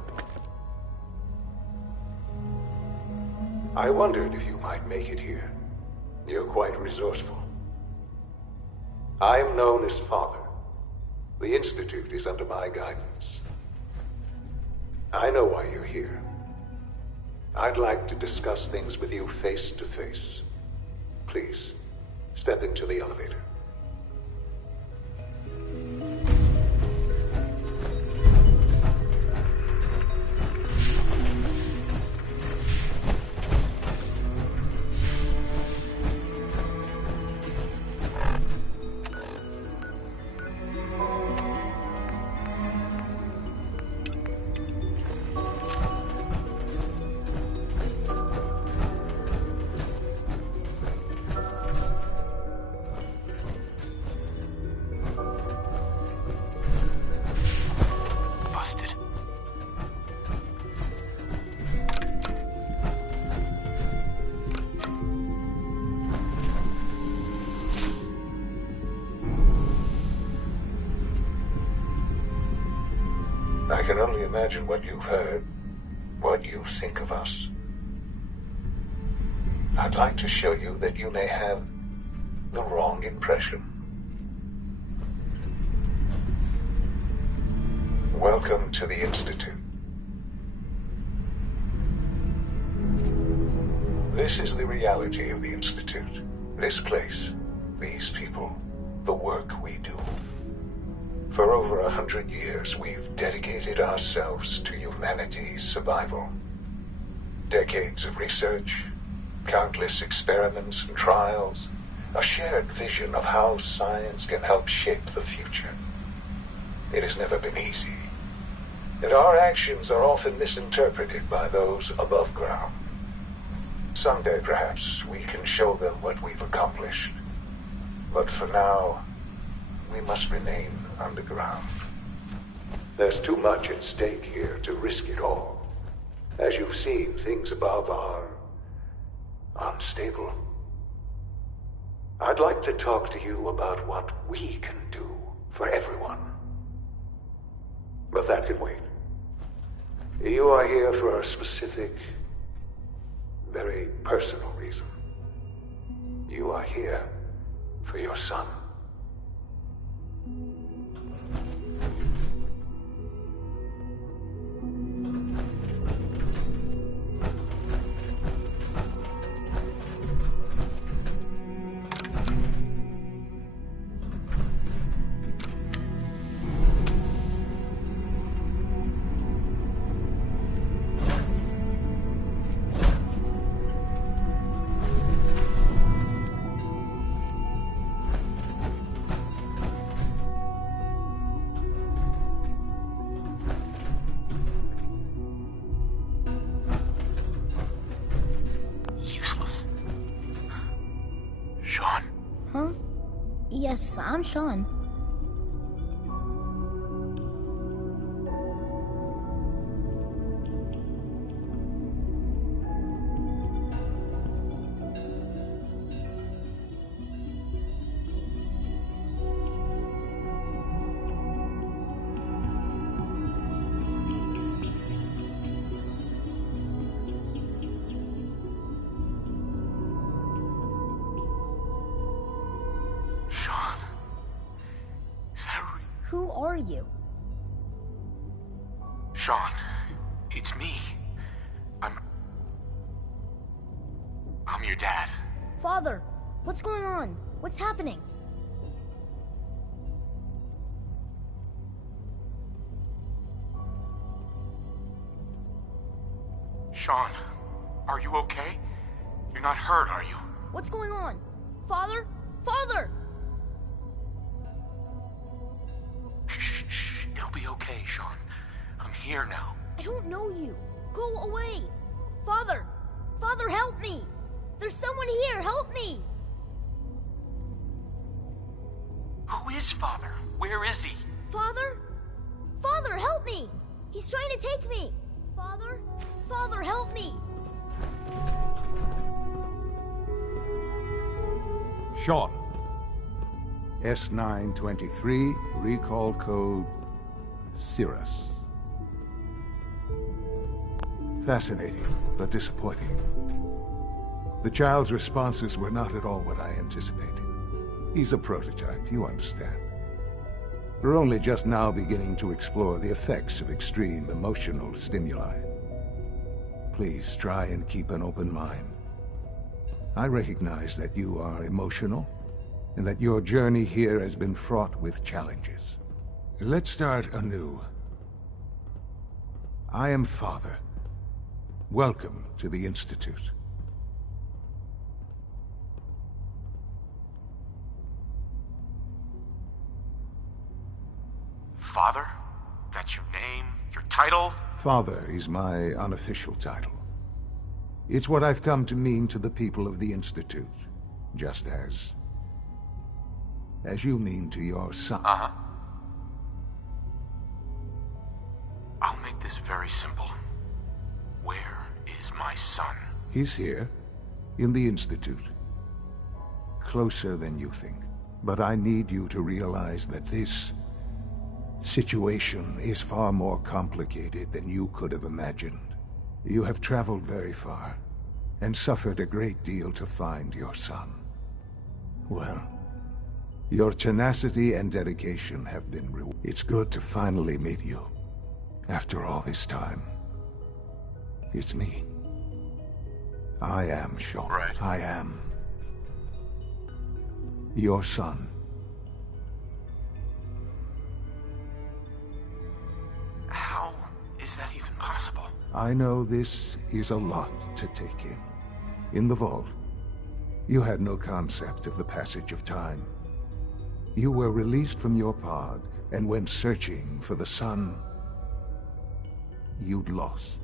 I wondered if you might make it here. You're quite resourceful. I'm known as Father. The Institute is under my guidance. I know why you're here. I'd like to discuss things with you face to face. Please, step into the elevator. I can only imagine what you've heard, what you think of us. I'd like to show you that you may have the wrong impression. Welcome to the Institute. This is the reality of the Institute. This place, these people, the work we do. For over 100 years, we've dedicated ourselves to humanity's survival. Decades of research, countless experiments and trials, a shared vision of how science can help shape the future. It has never been easy, and our actions are often misinterpreted by those above ground. Someday, perhaps, we can show them what we've accomplished. But for now, we must remain underground. There's too much at stake here to risk it all. As you've seen, things above are unstable. I'd like to talk to you about what we can do for everyone. But that can wait. You are here for a specific, very personal reason. You are here for your son. Yes, I'm Sean. Who are you? Sean, it's me. I'm your dad. Father, what's going on? What's happening? Sean, are you okay? You're not hurt, are you? What's going on? Father? Father! Shh. It'll be okay, Sean. I'm here now. I don't know you. Go away. Father! Father, help me! There's someone here. Help me! Who is Father? Where is he? Father? Father, help me! He's trying to take me! Father? Father, help me! Sean. S923, recall code Cirrus. Fascinating, but disappointing. The child's responses were not at all what I anticipated. He's a prototype, you understand. We're only just now beginning to explore the effects of extreme emotional stimuli. Please try and keep an open mind. I recognize that you are emotional, and that your journey here has been fraught with challenges. Let's start anew. I am Father. Welcome to the Institute. Father? That's your name? Your title? Father is my unofficial title. It's what I've come to mean to the people of the Institute, just as you mean to your son. Uh-huh. I'll make this very simple. Where is my son? He's here, in the Institute. Closer than you think. But I need you to realize that this situation is far more complicated than you could have imagined. You have traveled very far, and suffered a great deal to find your son. Well, your tenacity and dedication have been rewarded. It's good to finally meet you. After all this time. It's me. I am Sean. Right. I am your son. How is that even possible? I know this is a lot to take in. In the vault, you had no concept of the passage of time. You were released from your pod and went searching for the son you'd lost.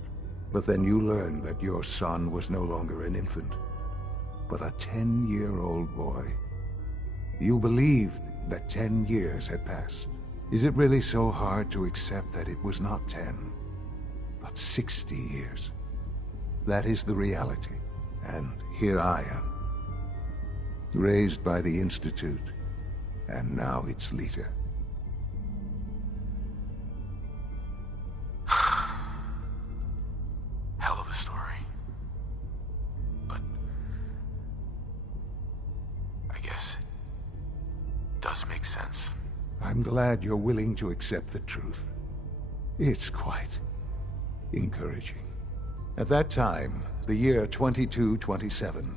But then you learned that your son was no longer an infant, but a 10-year-old boy. You believed that 10 years had passed. Is it really so hard to accept that it was not 10, but 60 years? That is the reality, and here I am, raised by the Institute, and now its leader. Hell of a story. But I guess it does make sense. I'm glad you're willing to accept the truth. It's quite encouraging. At that time, the year 2227,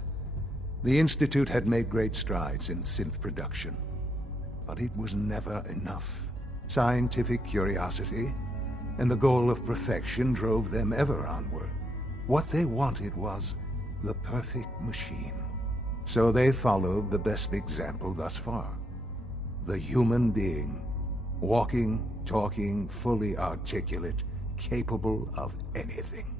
the Institute had made great strides in synth production. But it was never enough. Scientific curiosity and the goal of perfection drove them ever onward. What they wanted was the perfect machine. So they followed the best example thus far. The human being, walking, talking, fully articulate, capable of anything.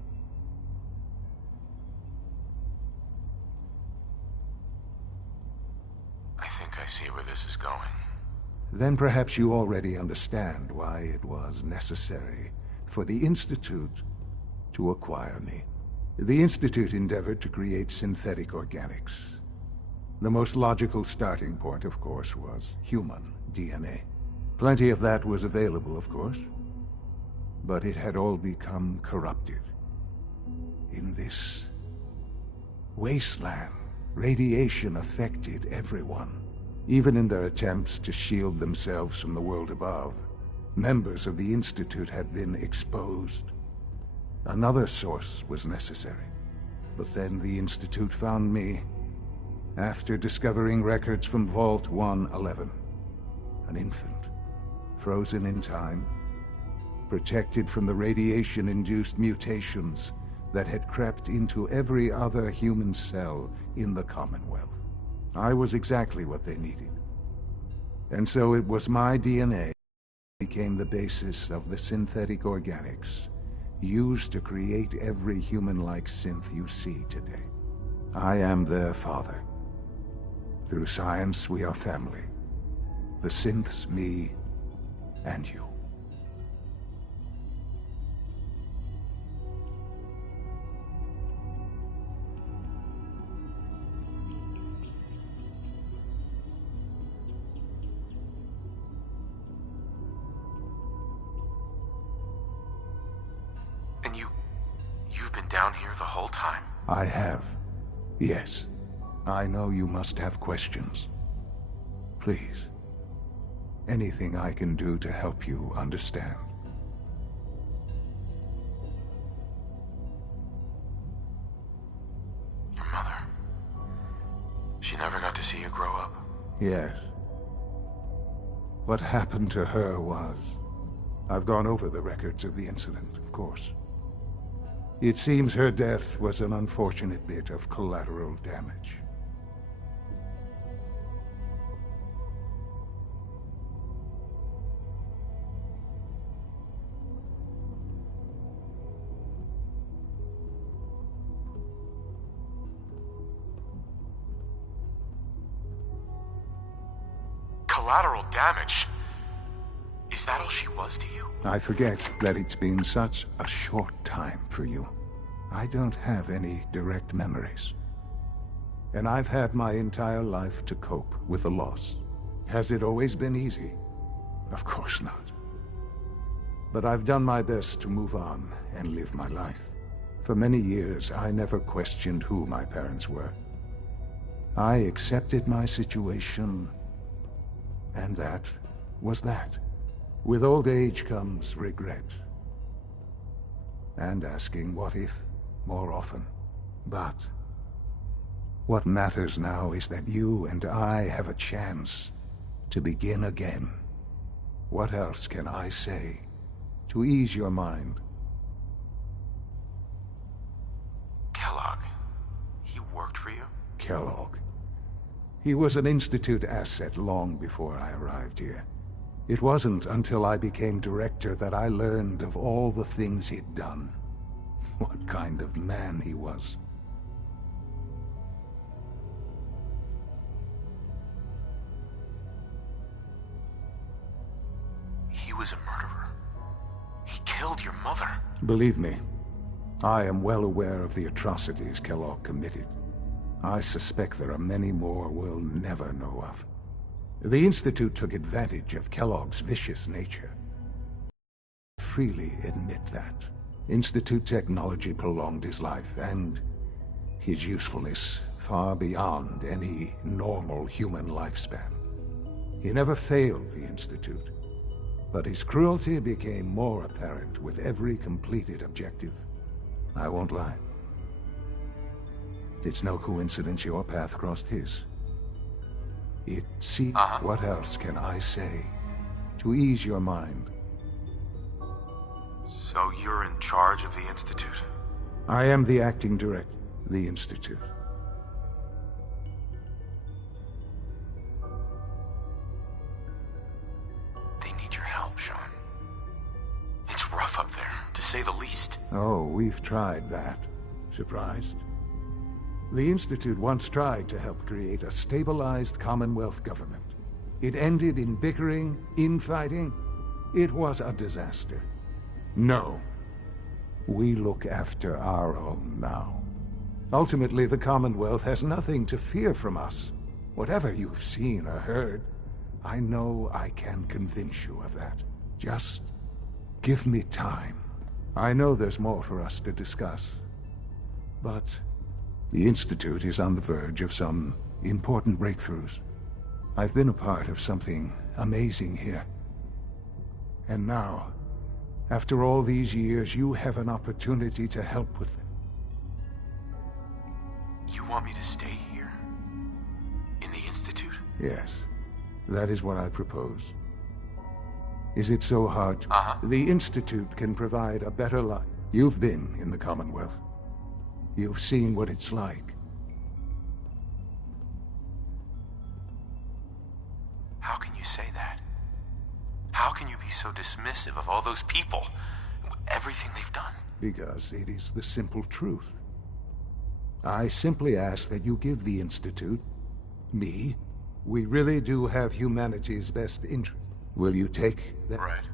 I think I see where this is going. Then perhaps you already understand why it was necessary for the Institute to acquire me. The Institute endeavored to create synthetic organics. The most logical starting point, of course, was human DNA. Plenty of that was available, of course, but it had all become corrupted. In this wasteland, radiation affected everyone. Even in their attempts to shield themselves from the world above, members of the Institute had been exposed. Another source was necessary. But then the Institute found me after discovering records from Vault 111. An infant, frozen in time, protected from the radiation-induced mutations that had crept into every other human cell in the Commonwealth. I was exactly what they needed. And so it was my DNA that became the basis of the synthetic organics used to create every human-like synth you see today. I am their father. Through science, we are family. The synths, me, and you. And you've You've been down here the whole time? I have. Yes. I know you must have questions. Please. Anything I can do to help you understand. Your mother. She never got to see you grow up. Yes. What happened to her was... I've gone over the records of the incident, of course. It seems her death was an unfortunate bit of collateral damage. Collateral damage? Is that all she was to you? I forget that it's been such a short time for you. I don't have any direct memories. And I've had my entire life to cope with the loss. Has it always been easy? Of course not. But I've done my best to move on and live my life. For many years, I never questioned who my parents were. I accepted my situation, and that was that. With old age comes regret. And asking what if more often. But what matters now is that you and I have a chance to begin again. What else can I say to ease your mind? Kellogg. He worked for you? Kellogg. He was an Institute asset long before I arrived here. It wasn't until I became director that I learned of all the things he'd done. What kind of man he was. He was a murderer. He killed your mother. Believe me, I am well aware of the atrocities Kellogg committed. I suspect there are many more we'll never know of. The Institute took advantage of Kellogg's vicious nature. I freely admit that. Institute technology prolonged his life, and his usefulness far beyond any normal human lifespan. He never failed the Institute, but his cruelty became more apparent with every completed objective. I won't lie. It's no coincidence your path crossed his. What else can I say to ease your mind? So you're in charge of the Institute? I am the acting director of the Institute. They need your help, Sean. It's rough up there, to say the least. Oh, we've tried that. Surprised? The Institute once tried to help create a stabilized Commonwealth government. It ended in bickering, infighting. It was a disaster. No. We look after our own now. Ultimately, the Commonwealth has nothing to fear from us. Whatever you've seen or heard, I know I can convince you of that. Just give me time. I know there's more for us to discuss. But the Institute is on the verge of some important breakthroughs. I've been a part of something amazing here. And now, after all these years, you have an opportunity to help with them. You want me to stay here? In the Institute? Yes. That is what I propose. Is it so hard to... The Institute can provide a better life. You've been in the Commonwealth. You've seen what it's like. How can you say that? How can you be so dismissive of all those people? Everything they've done? Because it is the simple truth. I simply ask that you give the Institute, me, we really do have humanity's best interest. Will you take that? Right.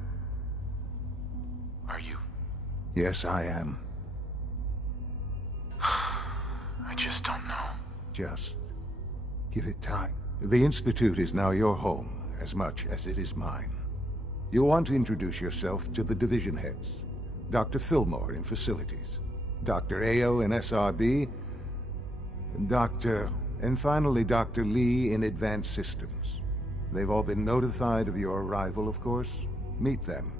Are you? Yes, I am. I just don't know. Just give it time. The Institute is now your home, as much as it is mine. You'll want to introduce yourself to the division heads. Dr. Fillmore in facilities. Dr. Ayo in SRB, and finally Dr. Lee in Advanced Systems. They've all been notified of your arrival, of course. Meet them,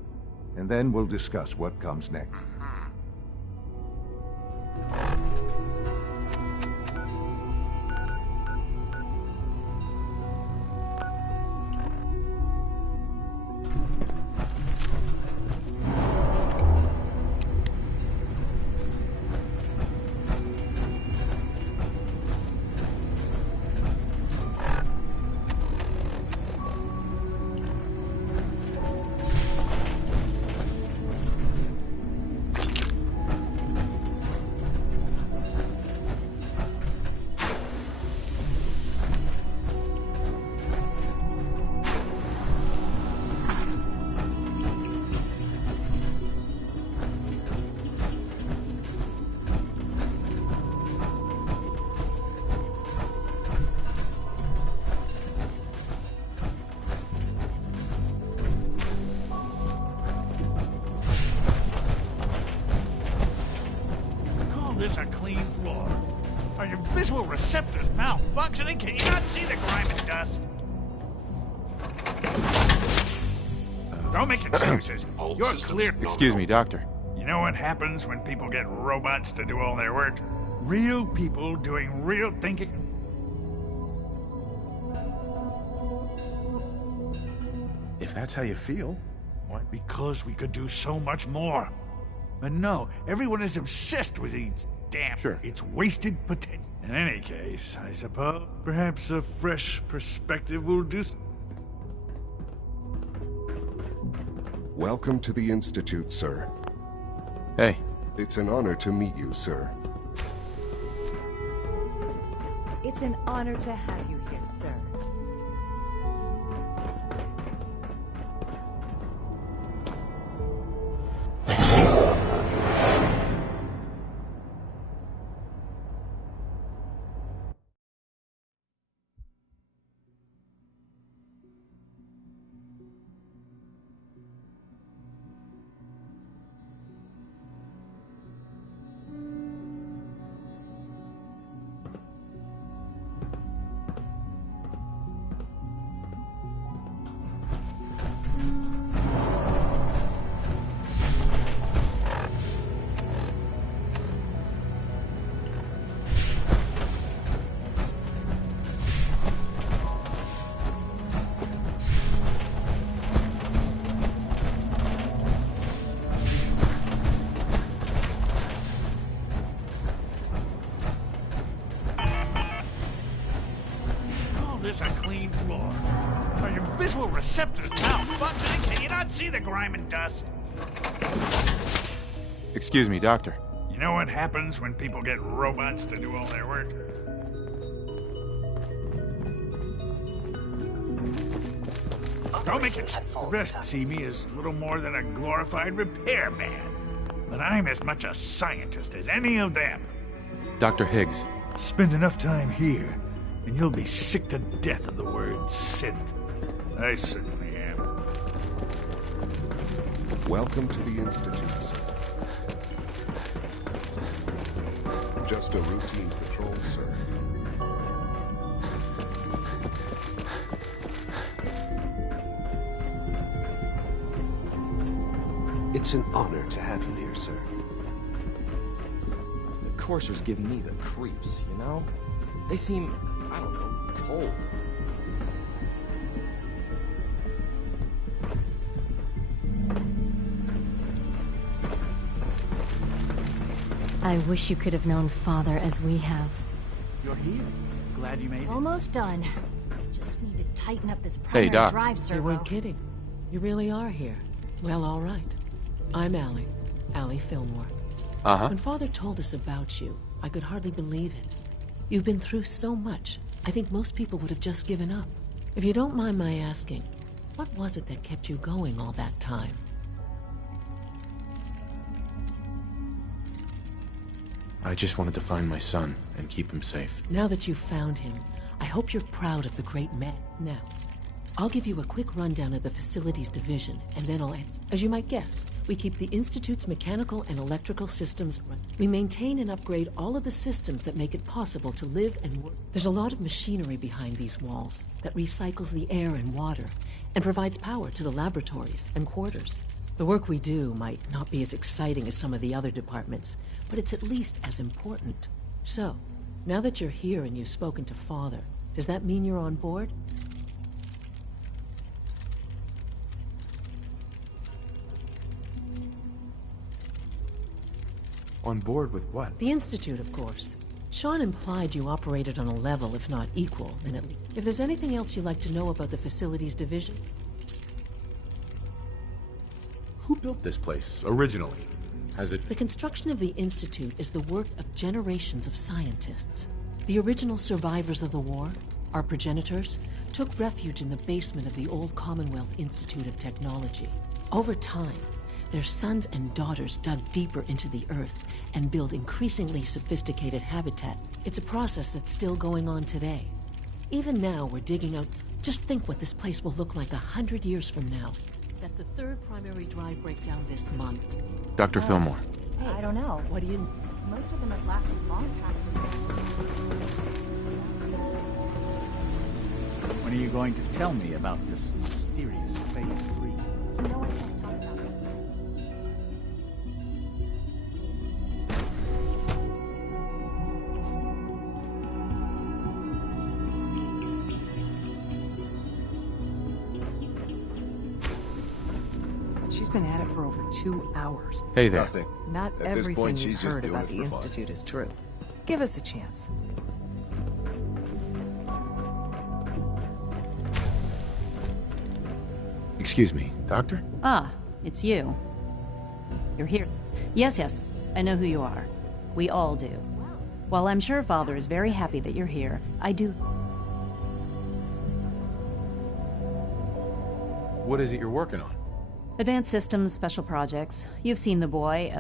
and then we'll discuss what comes next. This a clean floor. Are your visual receptors malfunctioning? Can you not see the grime and dust? Don't make excuses. You're clear. Excuse me, Doctor. You know what happens when people get robots to do all their work? Real people doing real thinking. If that's how you feel, why? Because we could do so much more. But no, everyone is obsessed with these damn... Sure. It's wasted potential. In any case, I suppose, perhaps a fresh perspective will do... Welcome to the Institute, sir. Hey. It's an honor to meet you, sir. It's an honor to have you here, sir. This a clean floor. Are your visual receptors malfunctioning? Can you not see the grime and dust? Excuse me, Doctor. You know what happens when people get robots to do all their work? Don't make it. The rest see me as little more than a glorified repairman. But I'm as much a scientist as any of them. Dr. Higgs. Spend enough time here, and you'll be sick to death of the word synth. I certainly am. Welcome to the Institute, sir. Just a routine patrol, sir. It's an honor to have you here, sir. The coursers give me the creeps, you know? They seem, I don't know, cold. I wish you could have known Father as we have. You're here. Glad you made it. Almost done. Just need to tighten up this primary Doc. drive servo. You weren't kidding. You really are here. Well, all right. I'm Allie Fillmore. Uh-huh. When Father told us about you, I could hardly believe it. You've been through so much, I think most people would have just given up. If you don't mind my asking, what was it that kept you going all that time? I just wanted to find my son and keep him safe. Now that you've found him, I hope you're proud of the great man. Now, I'll give you a quick rundown of the facilities division, and then I'll end. As you might guess, We keep the Institute's mechanical and electrical systems running. We maintain and upgrade all of the systems that make it possible to live and work. There's a lot of machinery behind these walls that recycles the air and water and provides power to the laboratories and quarters. The work we do might not be as exciting as some of the other departments, but it's at least as important. So, now that you're here and you've spoken to Father, does that mean you're on board? On board with what? The Institute, of course. Sean implied you operated on a level, if not equal, then at least. If there's anything else you'd like to know about the facilities division. Who built this place, originally? Has it... The construction of the Institute is the work of generations of scientists. The original survivors of the war, our progenitors, took refuge in the basement of the old Commonwealth Institute of Technology. Over time, their sons and daughters dug deeper into the earth and built increasingly sophisticated habitats. It's a process that's still going on today. Even now, we're digging out... Just think what this place will look like 100 years from now. That's the third primary drive breakdown this month. Dr. Fillmore. Hey, I don't know. What do you... Most of them have lasted long past the... When are you going to tell me about this mysterious Phase 3? You know I can't talk about it. She's been at it for over 2 hours. Hey there. Nothing. Not At this everything point, you've she's just heard doing about it the for fun. Institute is true. Give us a chance. Excuse me, Doctor? Ah, it's you. You're here. Yes, I know who you are. We all do. While I'm sure Father is very happy that you're here, I do... What is it you're working on? Advanced Systems, Special Projects. You've seen the boy,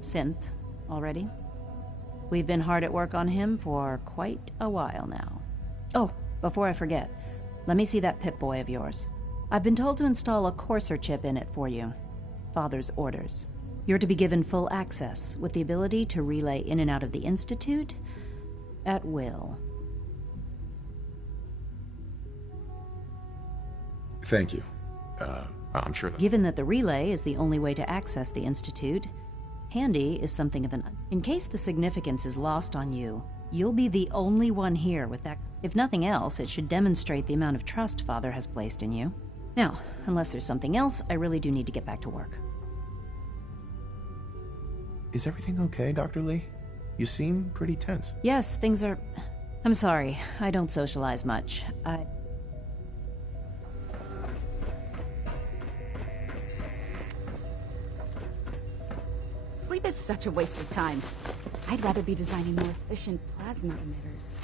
Synth, already. We've been hard at work on him for quite a while now. Oh, before I forget, let me see that Pip-Boy of yours. I've been told to install a Courser chip in it for you. Father's orders. You're to be given full access, with the ability to relay in and out of the Institute at will. Thank you. I'm sure that... Given that the relay is the only way to access the Institute, handy is something of an... In case the significance is lost on you, you'll be the only one here with that... If nothing else, it should demonstrate the amount of trust Father has placed in you. Now, unless there's something else, I really do need to get back to work. Is everything okay, Dr. Lee? You seem pretty tense. Yes, things are... I'm sorry, I don't socialize much. Sleep is such a waste of time. I'd rather be designing more efficient plasma emitters.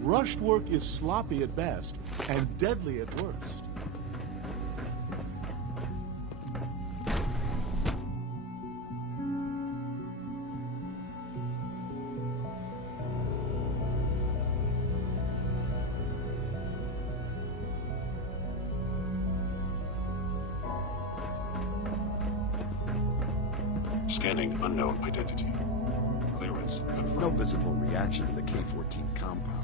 Rushed work is sloppy at best and deadly at worst. Scanning unknown identity. Clearance confirmed. No visible reaction to the K-14 compound.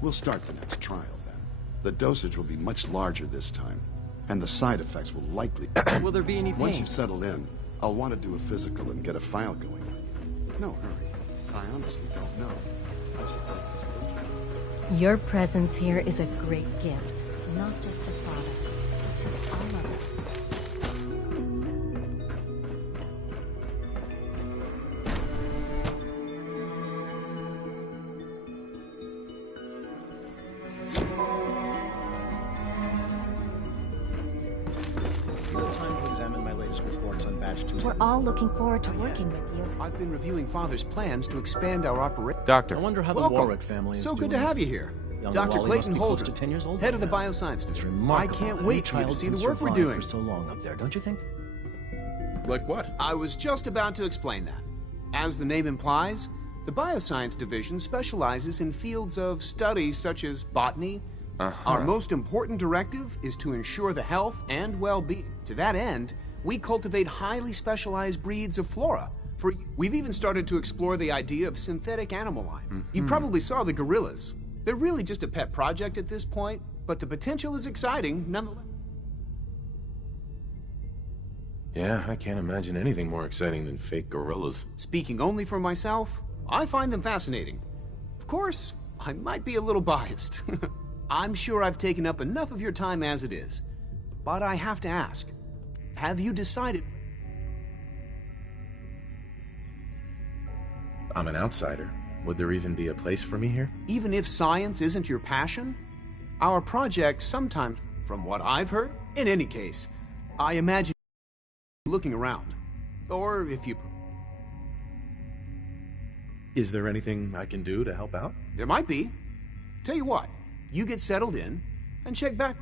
We'll start the next trial, then. The dosage will be much larger this time, and the side effects will likely... Will there be any pain? Once you've settled in, I'll want to do a physical and get a file going on you. No hurry. I honestly don't know. I suppose it's Your presence here is a great gift, not just to Father, but to all of us. We're all looking forward to working with you. I've been reviewing Father's plans to expand our operation. Doctor. I wonder how the Welcome. Warwick family is So good doing. to have you here. Dr. Clayton Holder, head of the bioscience division. I can't wait for you to see the work we're doing. For so long up there, don't you think? Like what? I was just about to explain that. As the name implies, the bioscience division specializes in fields of study such as botany. Our most important directive is to ensure the health and well-being. To that end, we cultivate highly specialized breeds of flora. We've even started to explore the idea of synthetic animal life. You probably saw the gorillas. They're really just a pet project at this point, but the potential is exciting nonetheless. Yeah, I can't imagine anything more exciting than fake gorillas. Speaking only for myself, I find them fascinating. Of course, I might be a little biased. I'm sure I've taken up enough of your time as it is. But I have to ask, have you decided? I'm an outsider. Would there even be a place for me here? Even if science isn't your passion, our project sometimes, from what I've heard, in any case, I imagine looking around. Or if you... Is there anything I can do to help out? There might be. Tell you what, you get settled in and check back.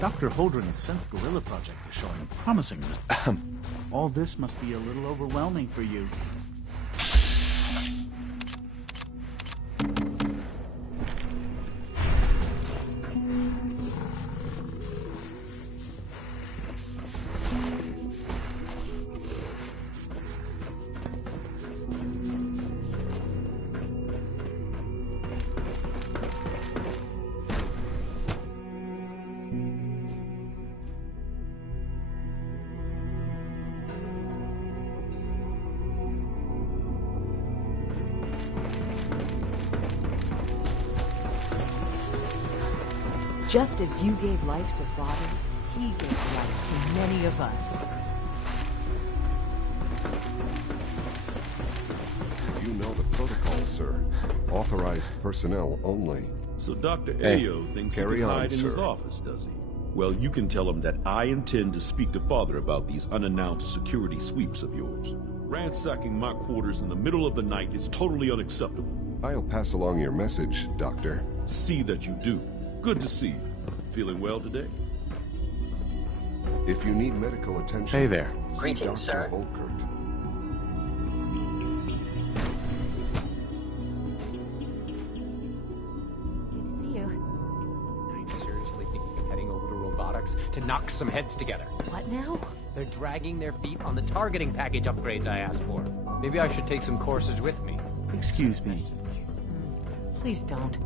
Dr. Holdren's synth gorilla project is showing promising. All this must be a little overwhelming for you. Just as you gave life to Father, he gave life to many of us. You know the protocol, sir. Authorized personnel only. So Dr. Hey, Ayo thinks he carry can on, hide in his sir. office, does he? Well, you can tell him that I intend to speak to Father about these unannounced security sweeps of yours. Ransacking my quarters in the middle of the night is totally unacceptable. I'll pass along your message, Doctor. See that you do. Good to see you. Feeling well today? If you need medical attention, Hey there. see Greetings, Dr. sir. Volkert. Good to see you. I'm seriously thinking of heading over to robotics to knock some heads together. What now? They're dragging their feet on the targeting package upgrades I asked for. Maybe I should take some courses with me. Excuse me. Please don't.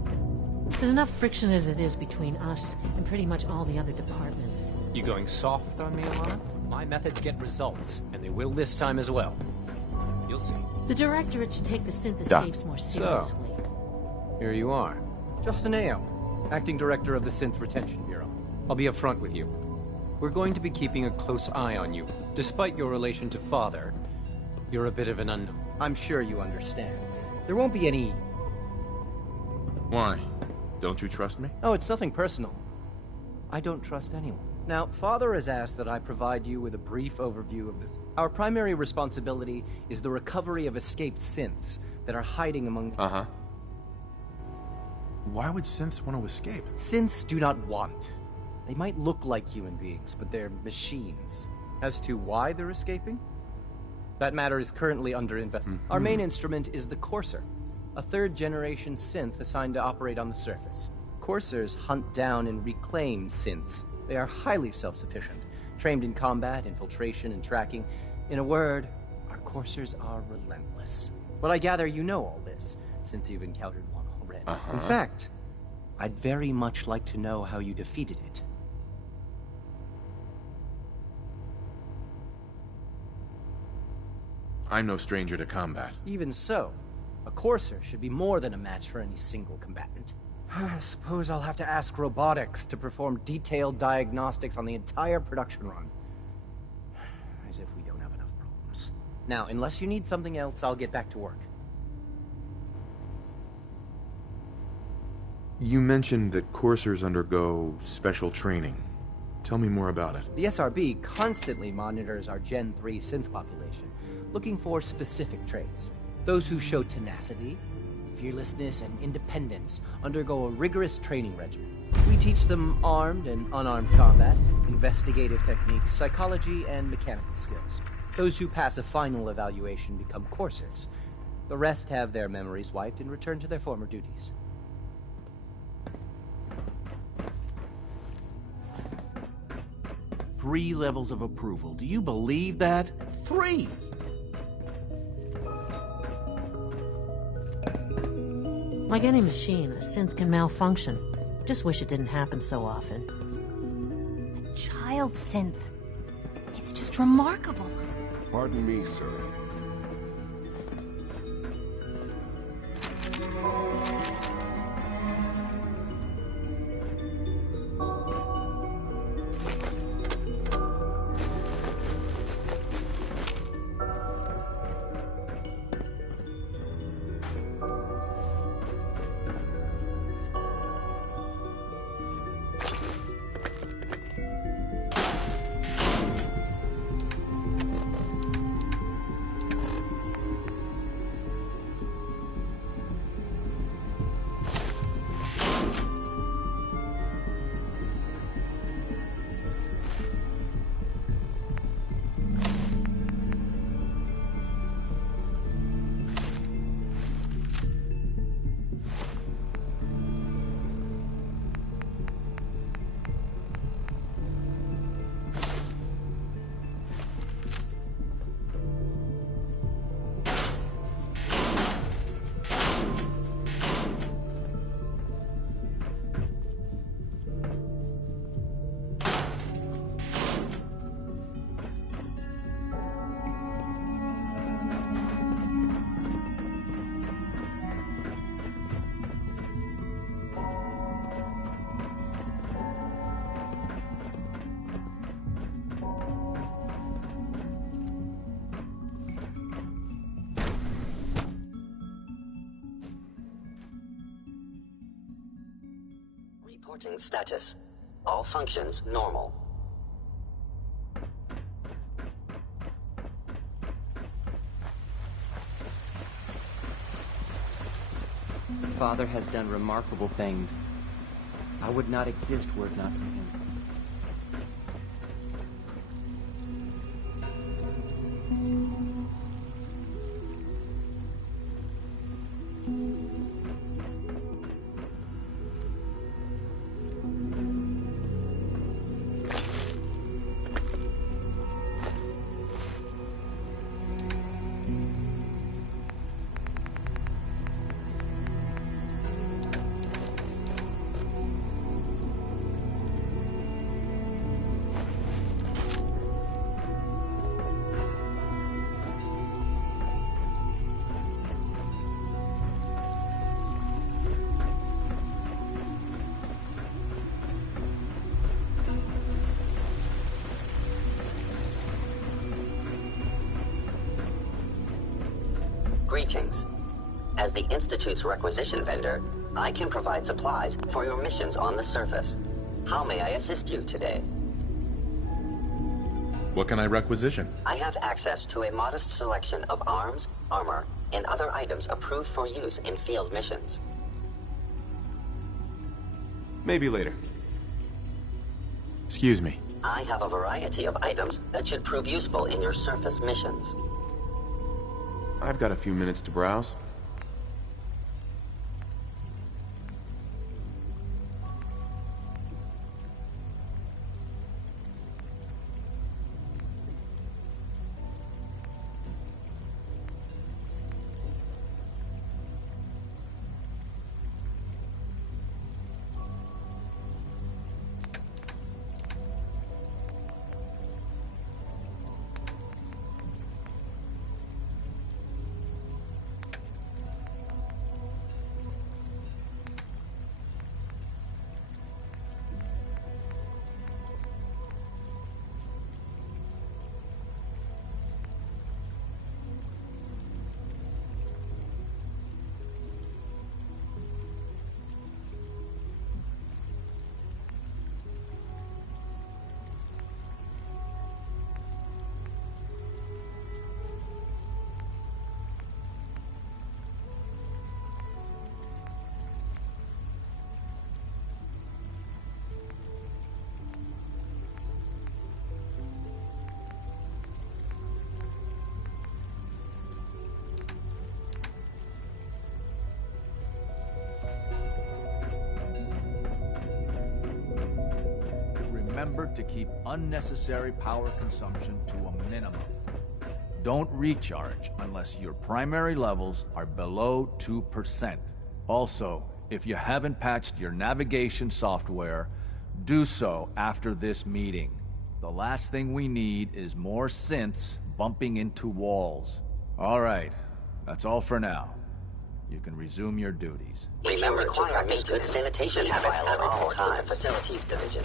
There's enough friction as it is between us and pretty much all the other departments. You going soft on me, Alana? My methods get results, and they will this time as well. You'll see. The directorate should take the synth Yeah. escapes more seriously. Here you are. Justin Ayo, Acting Director of the Synth Retention Bureau. I'll be upfront with you. We're going to be keeping a close eye on you. Despite your relation to Father, you're a bit of an unknown. I'm sure you understand. There won't be any... Why? Don't you trust me? Oh, it's nothing personal. I don't trust anyone. Now, Father has asked that I provide you with a brief overview of this. Our primary responsibility is the recovery of escaped synths that are hiding among... Why would synths want to escape? Synths do not want. They might look like human beings, but they're machines. As to why they're escaping? That matter is currently under investigation. Our main instrument is the Courser, a third-generation synth assigned to operate on the surface. Coursers hunt down and reclaim synths. They are highly self-sufficient, trained in combat, infiltration, and tracking. In a word, our Coursers are relentless. But I gather you know all this, since you've encountered one already. In fact, I'd very much like to know how you defeated it. I'm no stranger to combat. Even so, a Courser should be more than a match for any single combatant. I suppose I'll have to ask robotics to perform detailed diagnostics on the entire production run. As if we don't have enough problems. Now, unless you need something else, I'll get back to work. You mentioned that coursers undergo special training. Tell me more about it. The SRB constantly monitors our Gen 3 synth population, looking for specific traits. Those who show tenacity, fearlessness, and independence undergo a rigorous training regimen. We teach them armed and unarmed combat, investigative techniques, psychology, and mechanical skills. Those who pass a final evaluation become coursers. The rest have their memories wiped and return to their former duties. 3 levels of approval. Do you believe that? 3! Like any machine, a synth can malfunction. Just wish it didn't happen so often. A child synth. It's just remarkable. Pardon me, sir. Reporting status. All functions normal. Father has done remarkable things. I would not exist were it not for him. Greetings. As the Institute's requisition vendor, I can provide supplies for your missions on the surface. How may I assist you today? What can I requisition? I have access to a modest selection of arms, armor, and other items approved for use in field missions. Maybe later. Excuse me. I have a variety of items that should prove useful in your surface missions. I've got a few minutes to browse. remember to keep unnecessary power consumption to a minimum. Don't recharge unless your primary levels are below 2%. Also, if you haven't patched your navigation software, do so after this meeting. The last thing we need is more synths bumping into walls. All right, that's all for now. You can resume your duties. Remember to practice good sanitation habits at all times. Facilities Division.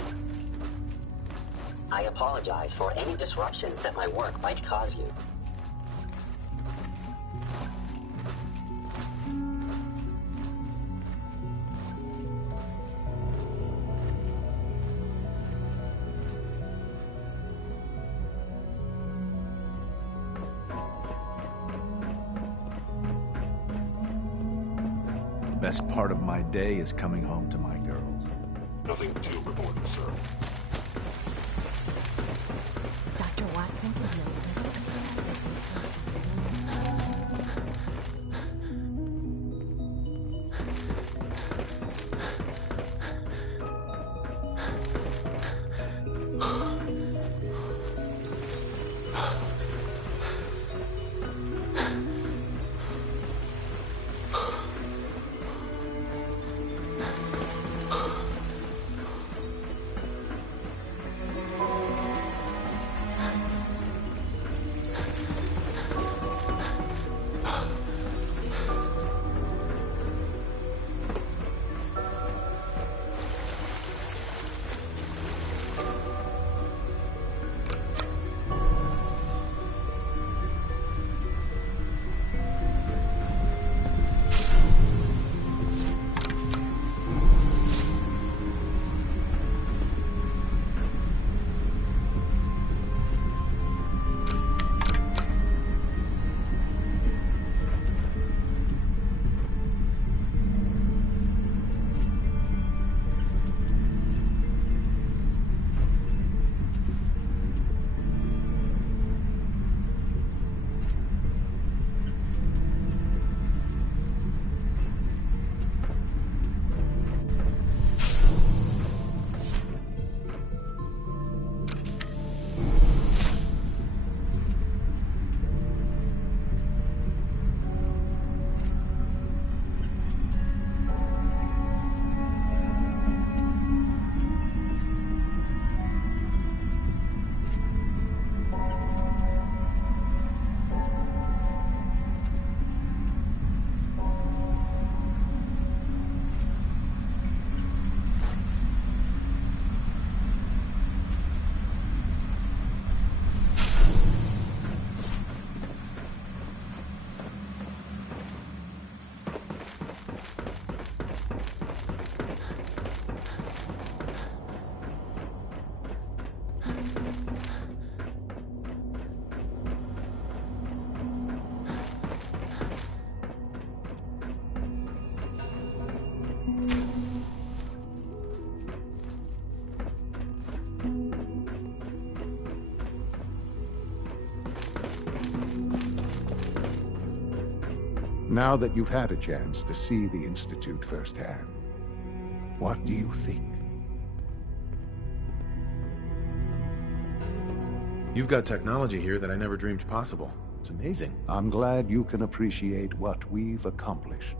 I apologize for any disruptions that my work might cause you. Best part of my day is coming home to my girls. Nothing to report, sir. Dr. Watson can be a little excessive Now that you've had a chance to see the Institute firsthand, what do you think? You've got technology here that I never dreamed possible. It's amazing. I'm glad you can appreciate what we've accomplished.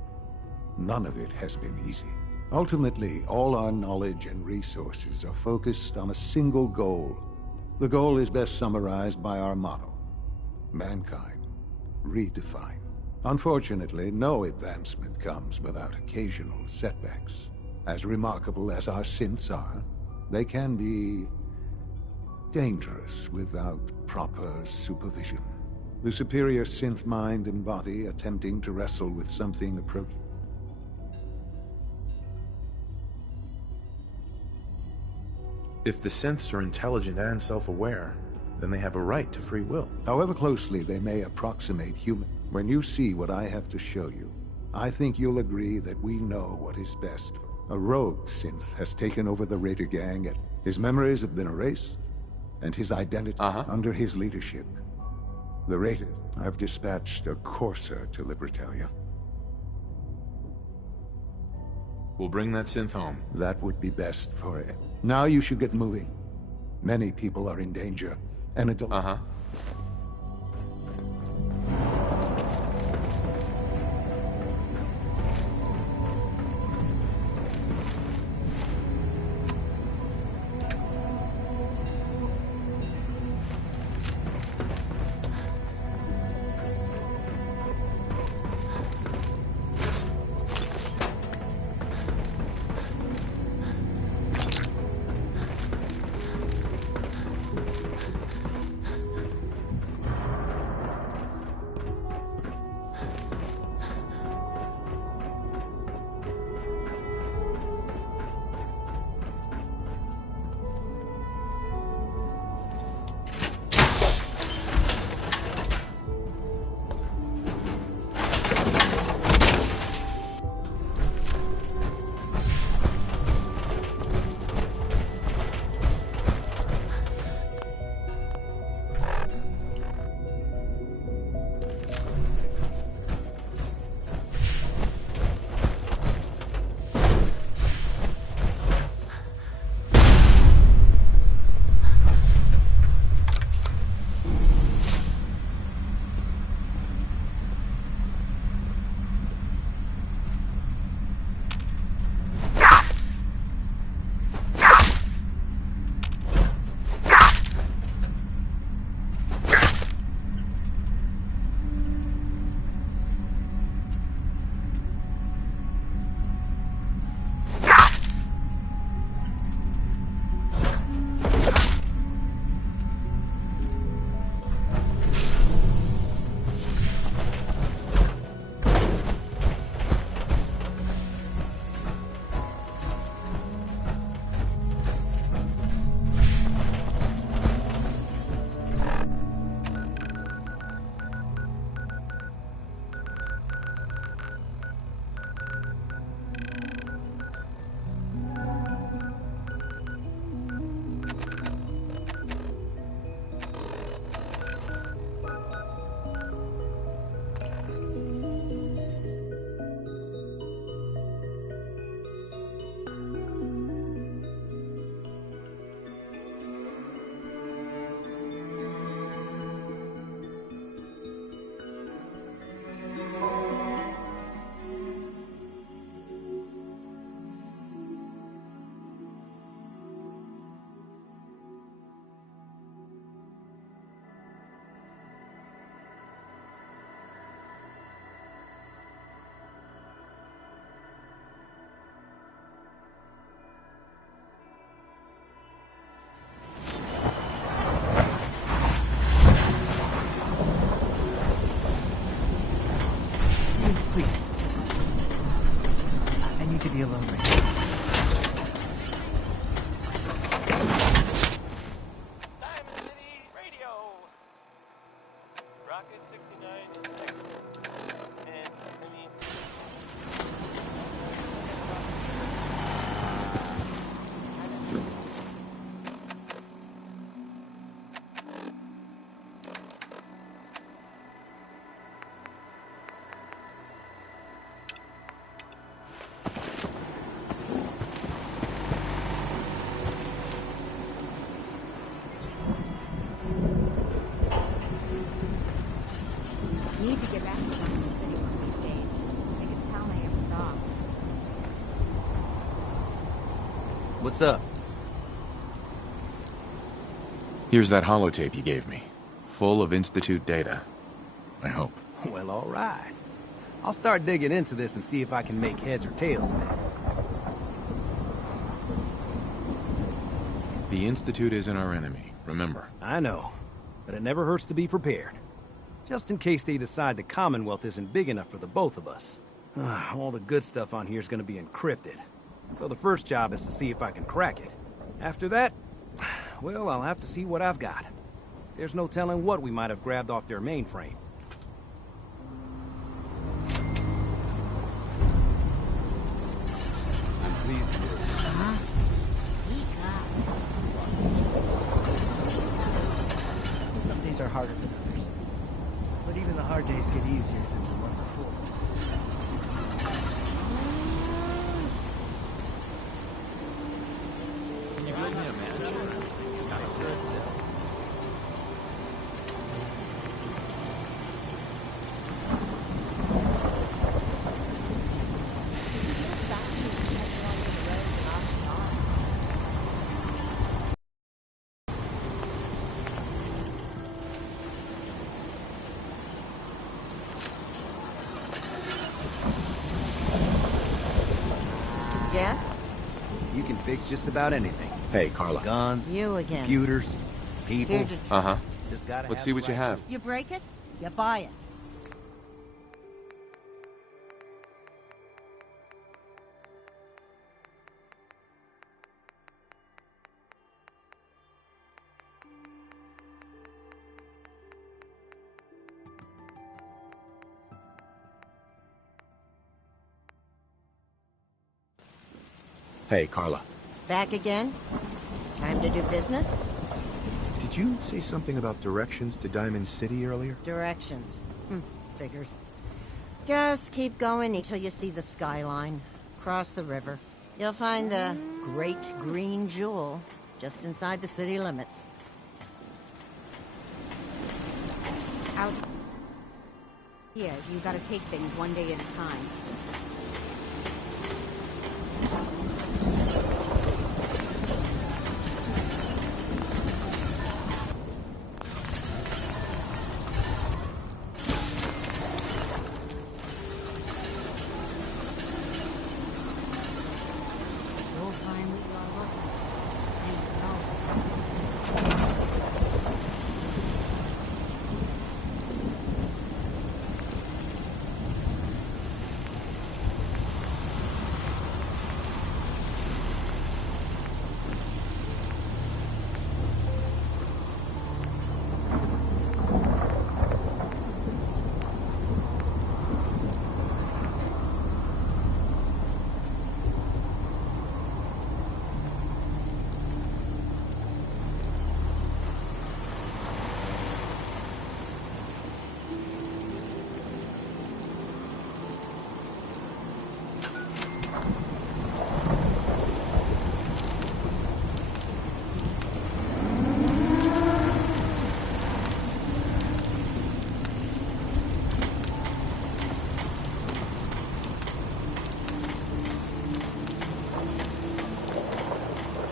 None of it has been easy. Ultimately, all our knowledge and resources are focused on a single goal. The goal is best summarized by our motto: mankind, redefined. Unfortunately, no advancement comes without occasional setbacks. As remarkable as our synths are, they can be dangerous without proper supervision. The superior synth mind and body attempting to wrestle with something approaching. If the synths are intelligent and self-aware, then they have a right to free will. However closely they may approximate human, when you see what I have to show you, I think you'll agree that we know what is best. A rogue synth has taken over the Raider gang, and his memories have been erased, and his identity under his leadership. The Raiders, I've dispatched a courser to Libertalia. We'll bring that synth home. That would be best for it. Now you should get moving. Many people are in danger, and a be alone right now. Need to get back to London City one of these days. Biggest town I ever saw. What's up? Here's that holotape you gave me. Full of Institute data. I hope. Well, all right. I'll start digging into this and see if I can make heads or tails of it. The Institute isn't our enemy, remember. I know, but it never hurts to be prepared. Just in case they decide the Commonwealth isn't big enough for the both of us. All the good stuff on here is going to be encrypted. So the first job is to see if I can crack it. After that, well, I'll have to see what I've got. There's no telling what we might have grabbed off their mainframe. I'm pleased with this. Some days are harder than others. But even the hard days get easier than the one before. Can you build me a mansion? Gotta again? You can fix just about anything. Hey, Carla. Guns, You again. computers, people. Here to- Uh-huh. Just gotta Let's have see the what you right have. You break it, you buy it. Hey, Carla. Back again? Time to do business? Did you say something about directions to Diamond City earlier? Directions. Figures. Just keep going until you see the skyline. Cross the river. You'll find the Great Green Jewel just inside the city limits. Out here, you gotta take things one day at a time. You'll find what you are looking for. I know.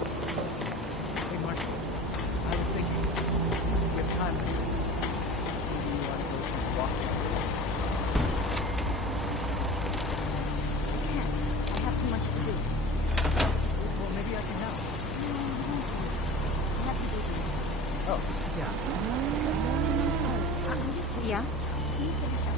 Hey, Mark. I was thinking, with time, maybe you want to go for a walk? I have too much to do. Well, maybe I can help. I have to do this. Oh, yeah. Yeah? Can you finish up?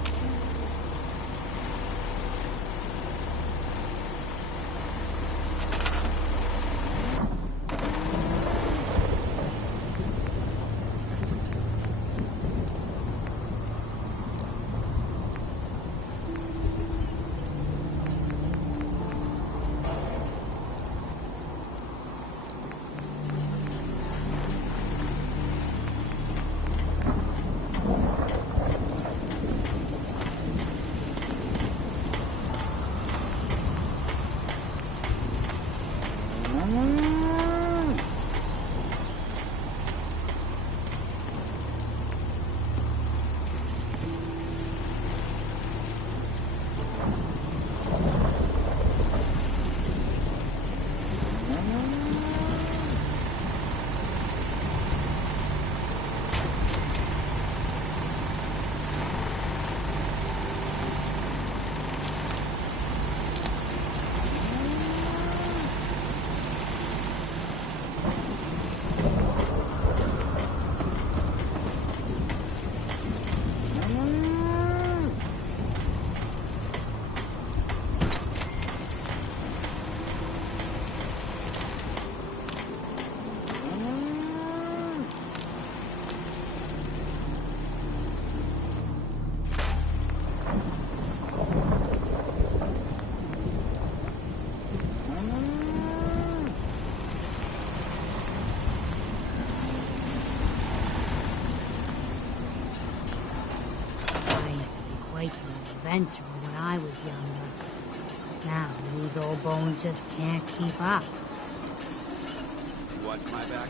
Quite an adventurer when I was younger. Now, these old bones just can't keep up. You watch my back?